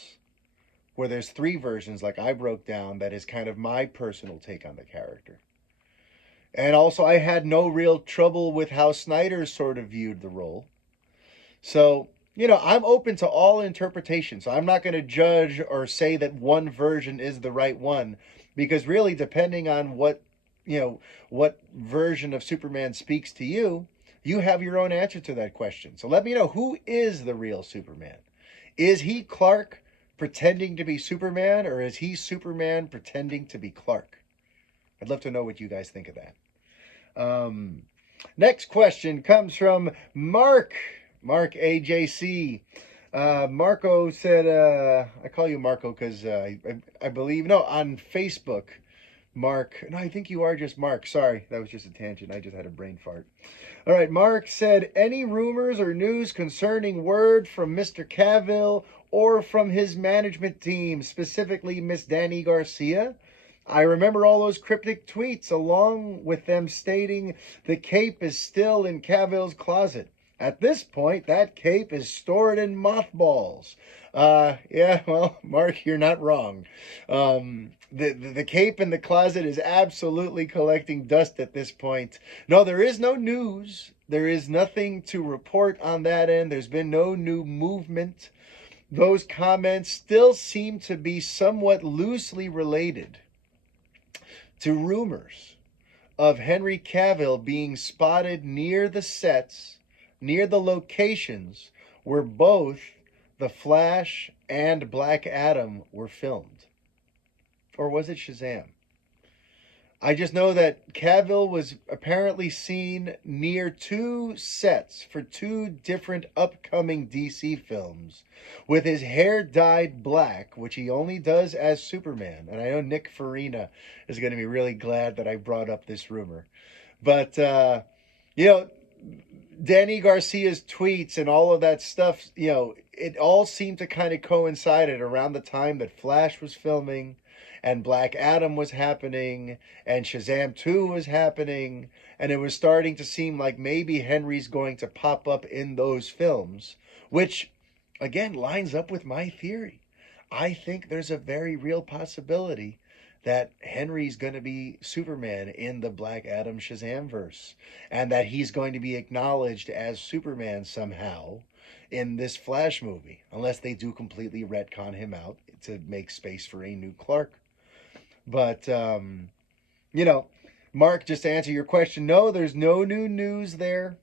where there's three versions like I broke down, that is kind of my personal take on the character. And also, I had no real trouble with how Snyder sort of viewed the role. So, I'm open to all interpretations. So I'm not going to judge or say that one version is the right one, because really, depending on what version of Superman speaks to you, you have your own answer to that question. So let me know, who is the real Superman? Is he Clark pretending to be Superman, or is he Superman pretending to be Clark? I'd love to know what you guys think of that. Next question comes from Mark AJC. Marco said, I call you Marco because I believe, no, on Facebook, Mark. No, I think you are just Mark. Sorry, that was just a tangent. I just had a brain fart. All right, Mark said, any rumors or news concerning word from Mr. Cavill or from his management team, specifically Miss Dani Garcia? I remember all those cryptic tweets along with them stating the cape is still in Cavill's closet. At this point, that cape is stored in mothballs. Yeah, well, Mark, you're not wrong. The cape in the closet is absolutely collecting dust at this point. No, there is no news. There is nothing to report on that end. There's been no new movement. Those comments still seem to be somewhat loosely related to rumors of Henry Cavill being spotted near the sets, near the locations where both The Flash and Black Adam were filmed. Or was it Shazam? I just know that Cavill was apparently seen near two sets for two different upcoming DC films with his hair dyed black, which he only does as Superman. And I know Nick Farina is going to be really glad that I brought up this rumor. But, Dani Garcia's tweets and all of that stuff, it all seemed to kind of coincide at around the time that Flash was filming and Black Adam was happening and Shazam 2 was happening. And it was starting to seem like maybe Henry's going to pop up in those films, which, again, lines up with my theory. I think there's a very real possibility that Henry's going to be Superman in the Black Adam Shazam verse, and that he's going to be acknowledged as Superman somehow in this Flash movie, unless they do completely retcon him out to make space for a new Clark. But, Mark, just to answer your question, no, there's no new news there.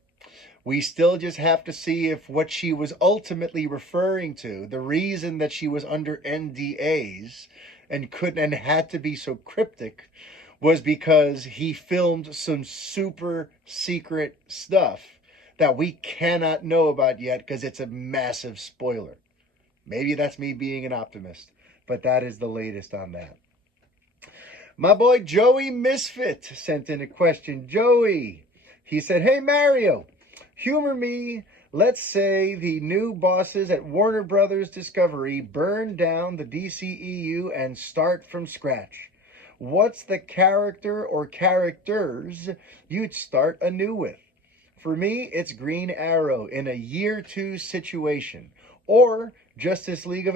We still just have to see if what she was ultimately referring to, the reason that she was under NDAs and had to be so cryptic, was because he filmed some super secret stuff that we cannot know about yet because it's a massive spoiler. Maybe that's me being an optimist, but that is the latest on that. My boy Joey Misfit sent in a question. Joey, he said, hey Mario, humor me. Let's say the new bosses at Warner Brothers Discovery burn down the DCEU and start from scratch. What's the character or characters you'd start anew with? For me, it's Green Arrow in a year 2 situation, or Justice Society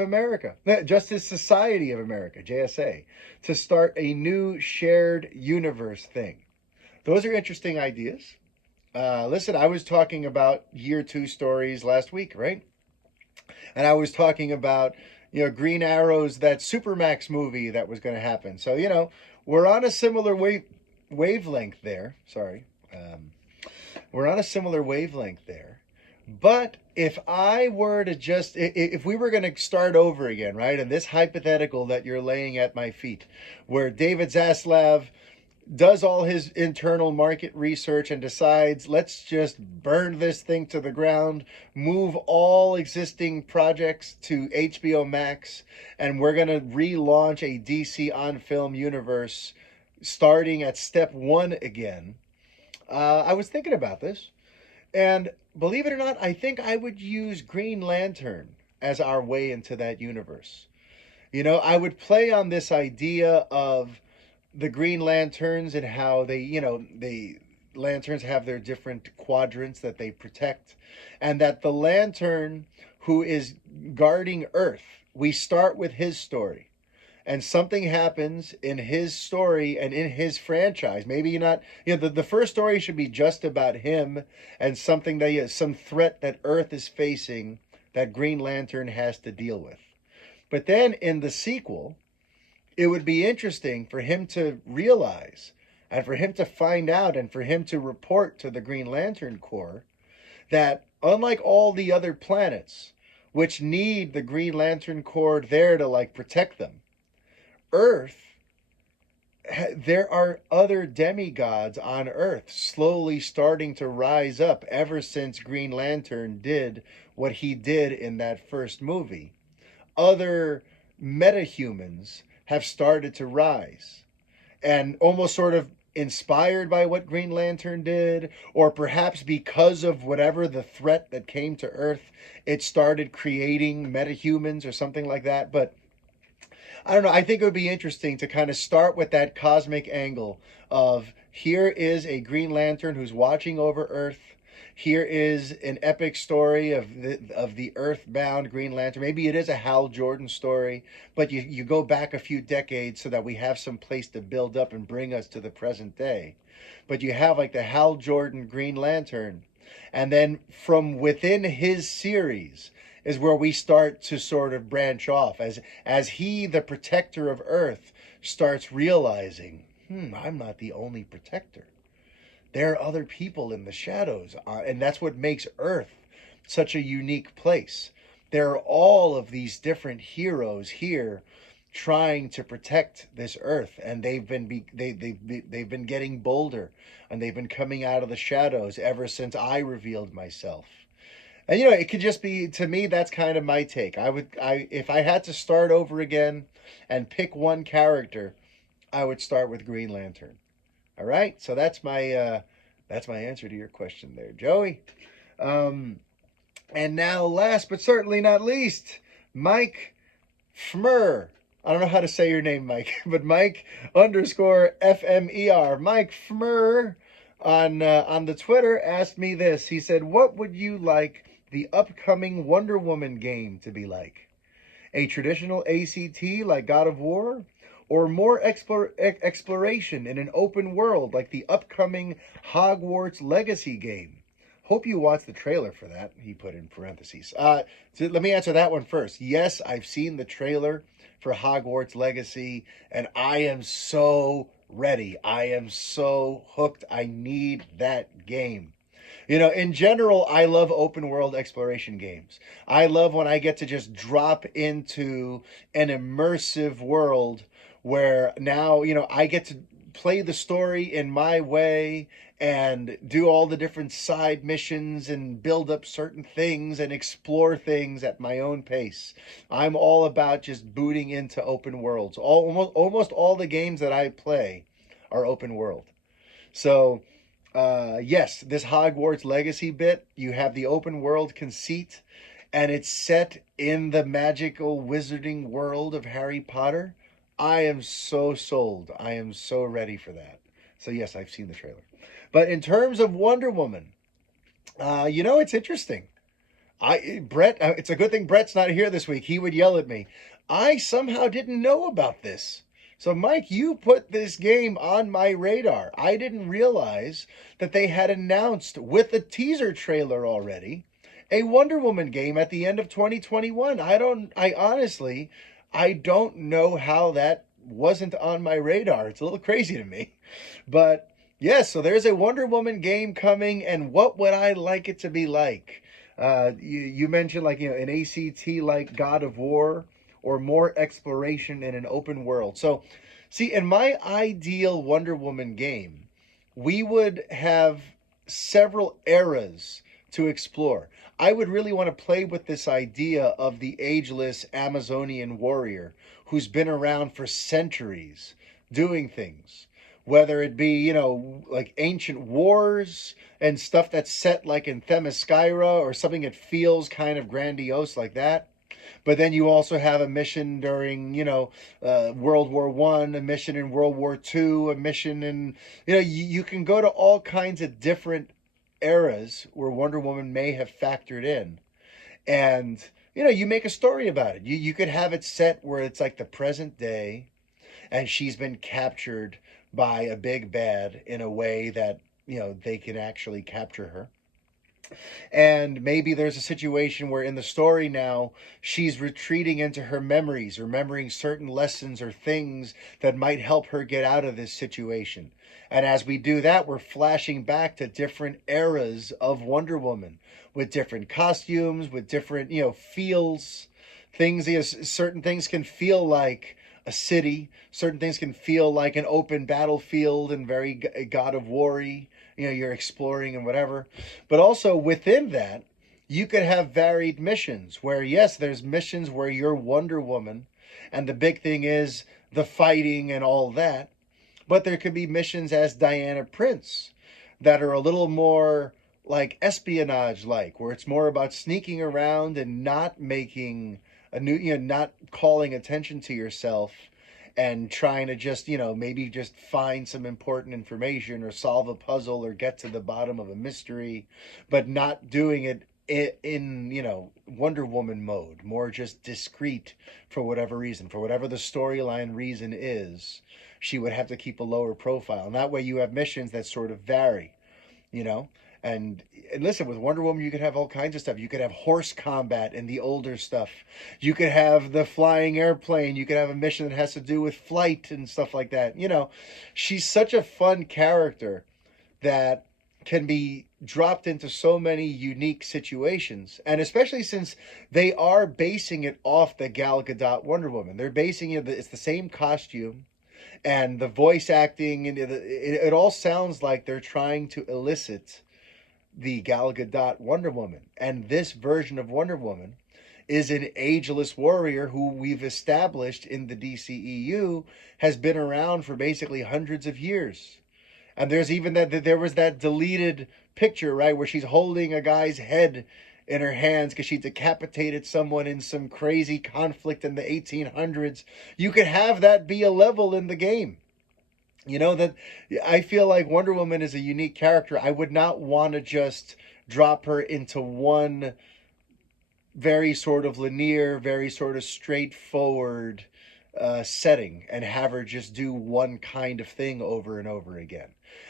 of America, JSA, to start a new shared universe thing. Those are interesting ideas. Listen, I was talking about year 2 stories last week, right? And I was talking about, Green Arrow's, that Supermax movie that was going to happen. So, we're on a similar wavelength there. Sorry. We're on a similar wavelength there. But if I were to if we were going to start over again, right? And this hypothetical that you're laying at my feet, where David Zaslav does all his internal market research and decides, let's just burn this thing to the ground, move all existing projects to HBO Max, and we're going to relaunch a DC on-film universe starting at step 1 again. I was thinking about this, and believe it or not, I think I would use Green Lantern as our way into that universe. I would play on this idea of the Green Lanterns and how the lanterns have their different quadrants that they protect, and that the lantern who is guarding Earth, we start with his story, and something happens in his story and in his franchise. Maybe not, the first story should be just about him and something that some threat that Earth is facing that Green Lantern has to deal with. But then in the sequel, it would be interesting for him to realize and for him to find out and for him to report to the Green Lantern Corps that unlike all the other planets, which need the Green Lantern Corps there to protect them, Earth, there are other demigods on Earth slowly starting to rise up ever since Green Lantern did what he did in that first movie. Other metahumans have started to rise. and almost sort of inspired by what Green Lantern did, or perhaps because of whatever the threat that came to Earth, it started creating metahumans or something like that. But I don't know. I think it would be interesting to kind of start with that cosmic angle of here is a Green Lantern who's watching over Earth. Here is an epic story of the Earthbound Green Lantern. Maybe it is a Hal Jordan story, but you go back a few decades so that we have some place to build up and bring us to the present day. But you have like the Hal Jordan Green Lantern, and then from within his series is where we start to sort of branch off as he, the protector of Earth, starts realizing, I'm not the only protector. There are other people in the shadows, and that's what makes Earth such a unique place. There are all of these different heroes here trying to protect this Earth, and they've been getting bolder, and they've been coming out of the shadows ever since I revealed myself. And it could just be, to me, that's kind of my take. If I had to start over again and pick one character, I would start with Green Lantern. All right, so that's my answer to your question there, Joey. And now, last but certainly not least, Mike Fmer. I don't know how to say your name, Mike, but Mike_FMER. Mike Fmer on the Twitter asked me this. He said, "What would you like the upcoming Wonder Woman game to be like? A traditional ACT like God of War? Or more exploration in an open world like the upcoming Hogwarts Legacy game? Hope you watched the trailer for that," he put in parentheses. So let me answer that one first. Yes, I've seen the trailer for Hogwarts Legacy, and I am so ready. I am so hooked. I need that game. In general, I love open world exploration games. I love when I get to just drop into an immersive world where now, I get to play the story in my way and do all the different side missions and build up certain things and explore things at my own pace. I'm all about just booting into open worlds. Almost all the games that I play are open world. So, yes, this Hogwarts Legacy bit, you have the open world conceit, and it's set in the magical wizarding world of Harry Potter. I am so sold. I am so ready for that. So yes, I've seen the trailer. But in terms of Wonder Woman, it's interesting. Brett, it's a good thing Brett's not here this week. He would yell at me. I somehow didn't know about this. So Mike, you put this game on my radar. I didn't realize that they had announced with a teaser trailer already a Wonder Woman game at the end of 2021. I don't know how that wasn't on my radar. It's a little crazy to me. But yes, so there's a Wonder Woman game coming, and what would I like it to be like? You mentioned an ACT like God of War, or more exploration in an open world. So, see, in my ideal Wonder Woman game, we would have several eras to explore. I would really want to play with this idea of the ageless Amazonian warrior who's been around for centuries doing things, whether it be, like ancient wars and stuff that's set like in Themyscira or something that feels kind of grandiose like that. But then you also have a mission during, World War One, a mission in World War Two, a mission in, you can go to all kinds of different eras where Wonder Woman may have factored in. And, you make a story about it. You could have it set where it's like the present day and she's been captured by a big bad in a way that, they can actually capture her. And maybe there's a situation where in the story now she's retreating into her memories, remembering certain lessons or things that might help her get out of this situation. And as we do that, we're flashing back to different eras of Wonder Woman with different costumes, with different, feels. Certain things can feel like a city. Certain things can feel like an open battlefield and very God of War-y. You're exploring and whatever. But also within that, you could have varied missions where, yes, there's missions where you're Wonder Woman and the big thing is the fighting and all that. But there could be missions as Diana Prince that are a little more like espionage like, where it's more about sneaking around and not making a new, not calling attention to yourself and trying to just, maybe just find some important information or solve a puzzle or get to the bottom of a mystery, but not doing it in Wonder Woman mode, more just discreet for whatever reason, for whatever the storyline reason is. She would have to keep a lower profile, and that way you have missions that sort of vary, you know. And listen, with Wonder Woman, you could have all kinds of stuff. You could have horse combat in the older stuff. You could have the flying airplane. You could have a mission that has to do with flight and stuff like that. She's such a fun character that can be dropped into so many unique situations. And especially since they are basing it off the Gal Gadot Wonder Woman. They're basing it, it's the same costume. And the voice acting, and it all sounds like they're trying to elicit the Gal Gadot Wonder Woman. And this version of Wonder Woman is an ageless warrior who we've established in the DCEU has been around for basically hundreds of years. And there's even there was that deleted picture, right, where she's holding a guy's head in her hands because she decapitated someone in some crazy conflict in the 1800s. You could have that be a level in the game. That I feel like Wonder Woman is a unique character. I would not want to just drop her into one very sort of linear, very sort of straightforward setting and have her just do one kind of thing over and over again.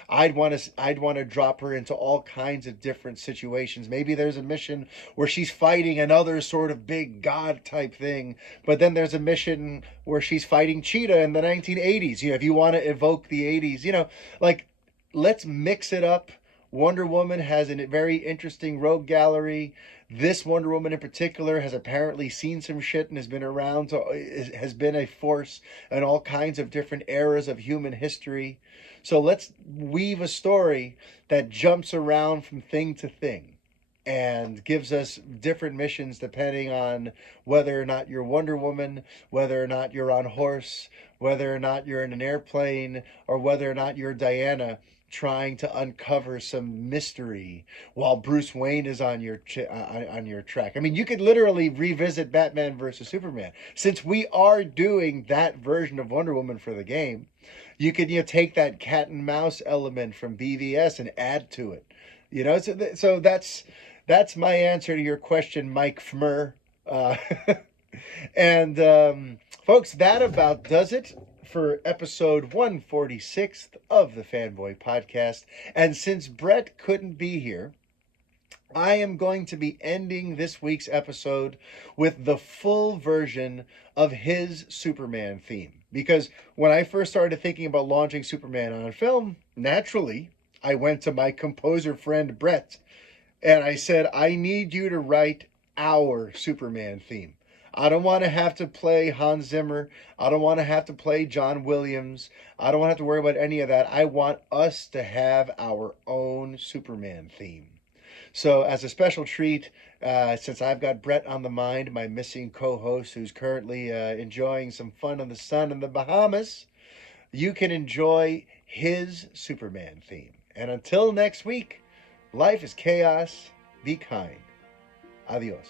I'd want to drop her into all kinds of different situations. Maybe there's a mission where she's fighting another sort of big god type thing, but then there's a mission where she's fighting Cheetah in the 1980s. If you want to evoke the 80s, like, let's mix it up. Wonder Woman has a very interesting rogue gallery. This Wonder Woman in particular has apparently seen some shit and has been around, has been a force in all kinds of different eras of human history. So let's weave a story that jumps around from thing to thing and gives us different missions depending on whether or not you're Wonder Woman, whether or not you're on horse, whether or not you're in an airplane, or whether or not you're Diana trying to uncover some mystery while Bruce Wayne is on your track. I mean, you could literally revisit Batman versus Superman. Since we are doing that version of Wonder Woman for the game, you could take that cat and mouse element from BVS and add to it. So that's my answer to your question, Mike Fmer. And folks, that about does it for episode 146 of the Fanboy Podcast. And since Brett couldn't be here, I am going to be ending this week's episode with the full version of his Superman theme. Because when I first started thinking about launching Superman on film, naturally, I went to my composer friend Brett, and I said, I need you to write our Superman theme. I don't want to have to play Hans Zimmer. I don't want to have to play John Williams. I don't want to have to worry about any of that. I want us to have our own Superman theme. So as a special treat, since I've got Brett on the mind, my missing co-host who's currently enjoying some fun in the sun in the Bahamas, you can enjoy his Superman theme. And until next week, life is chaos. Be kind. Adios.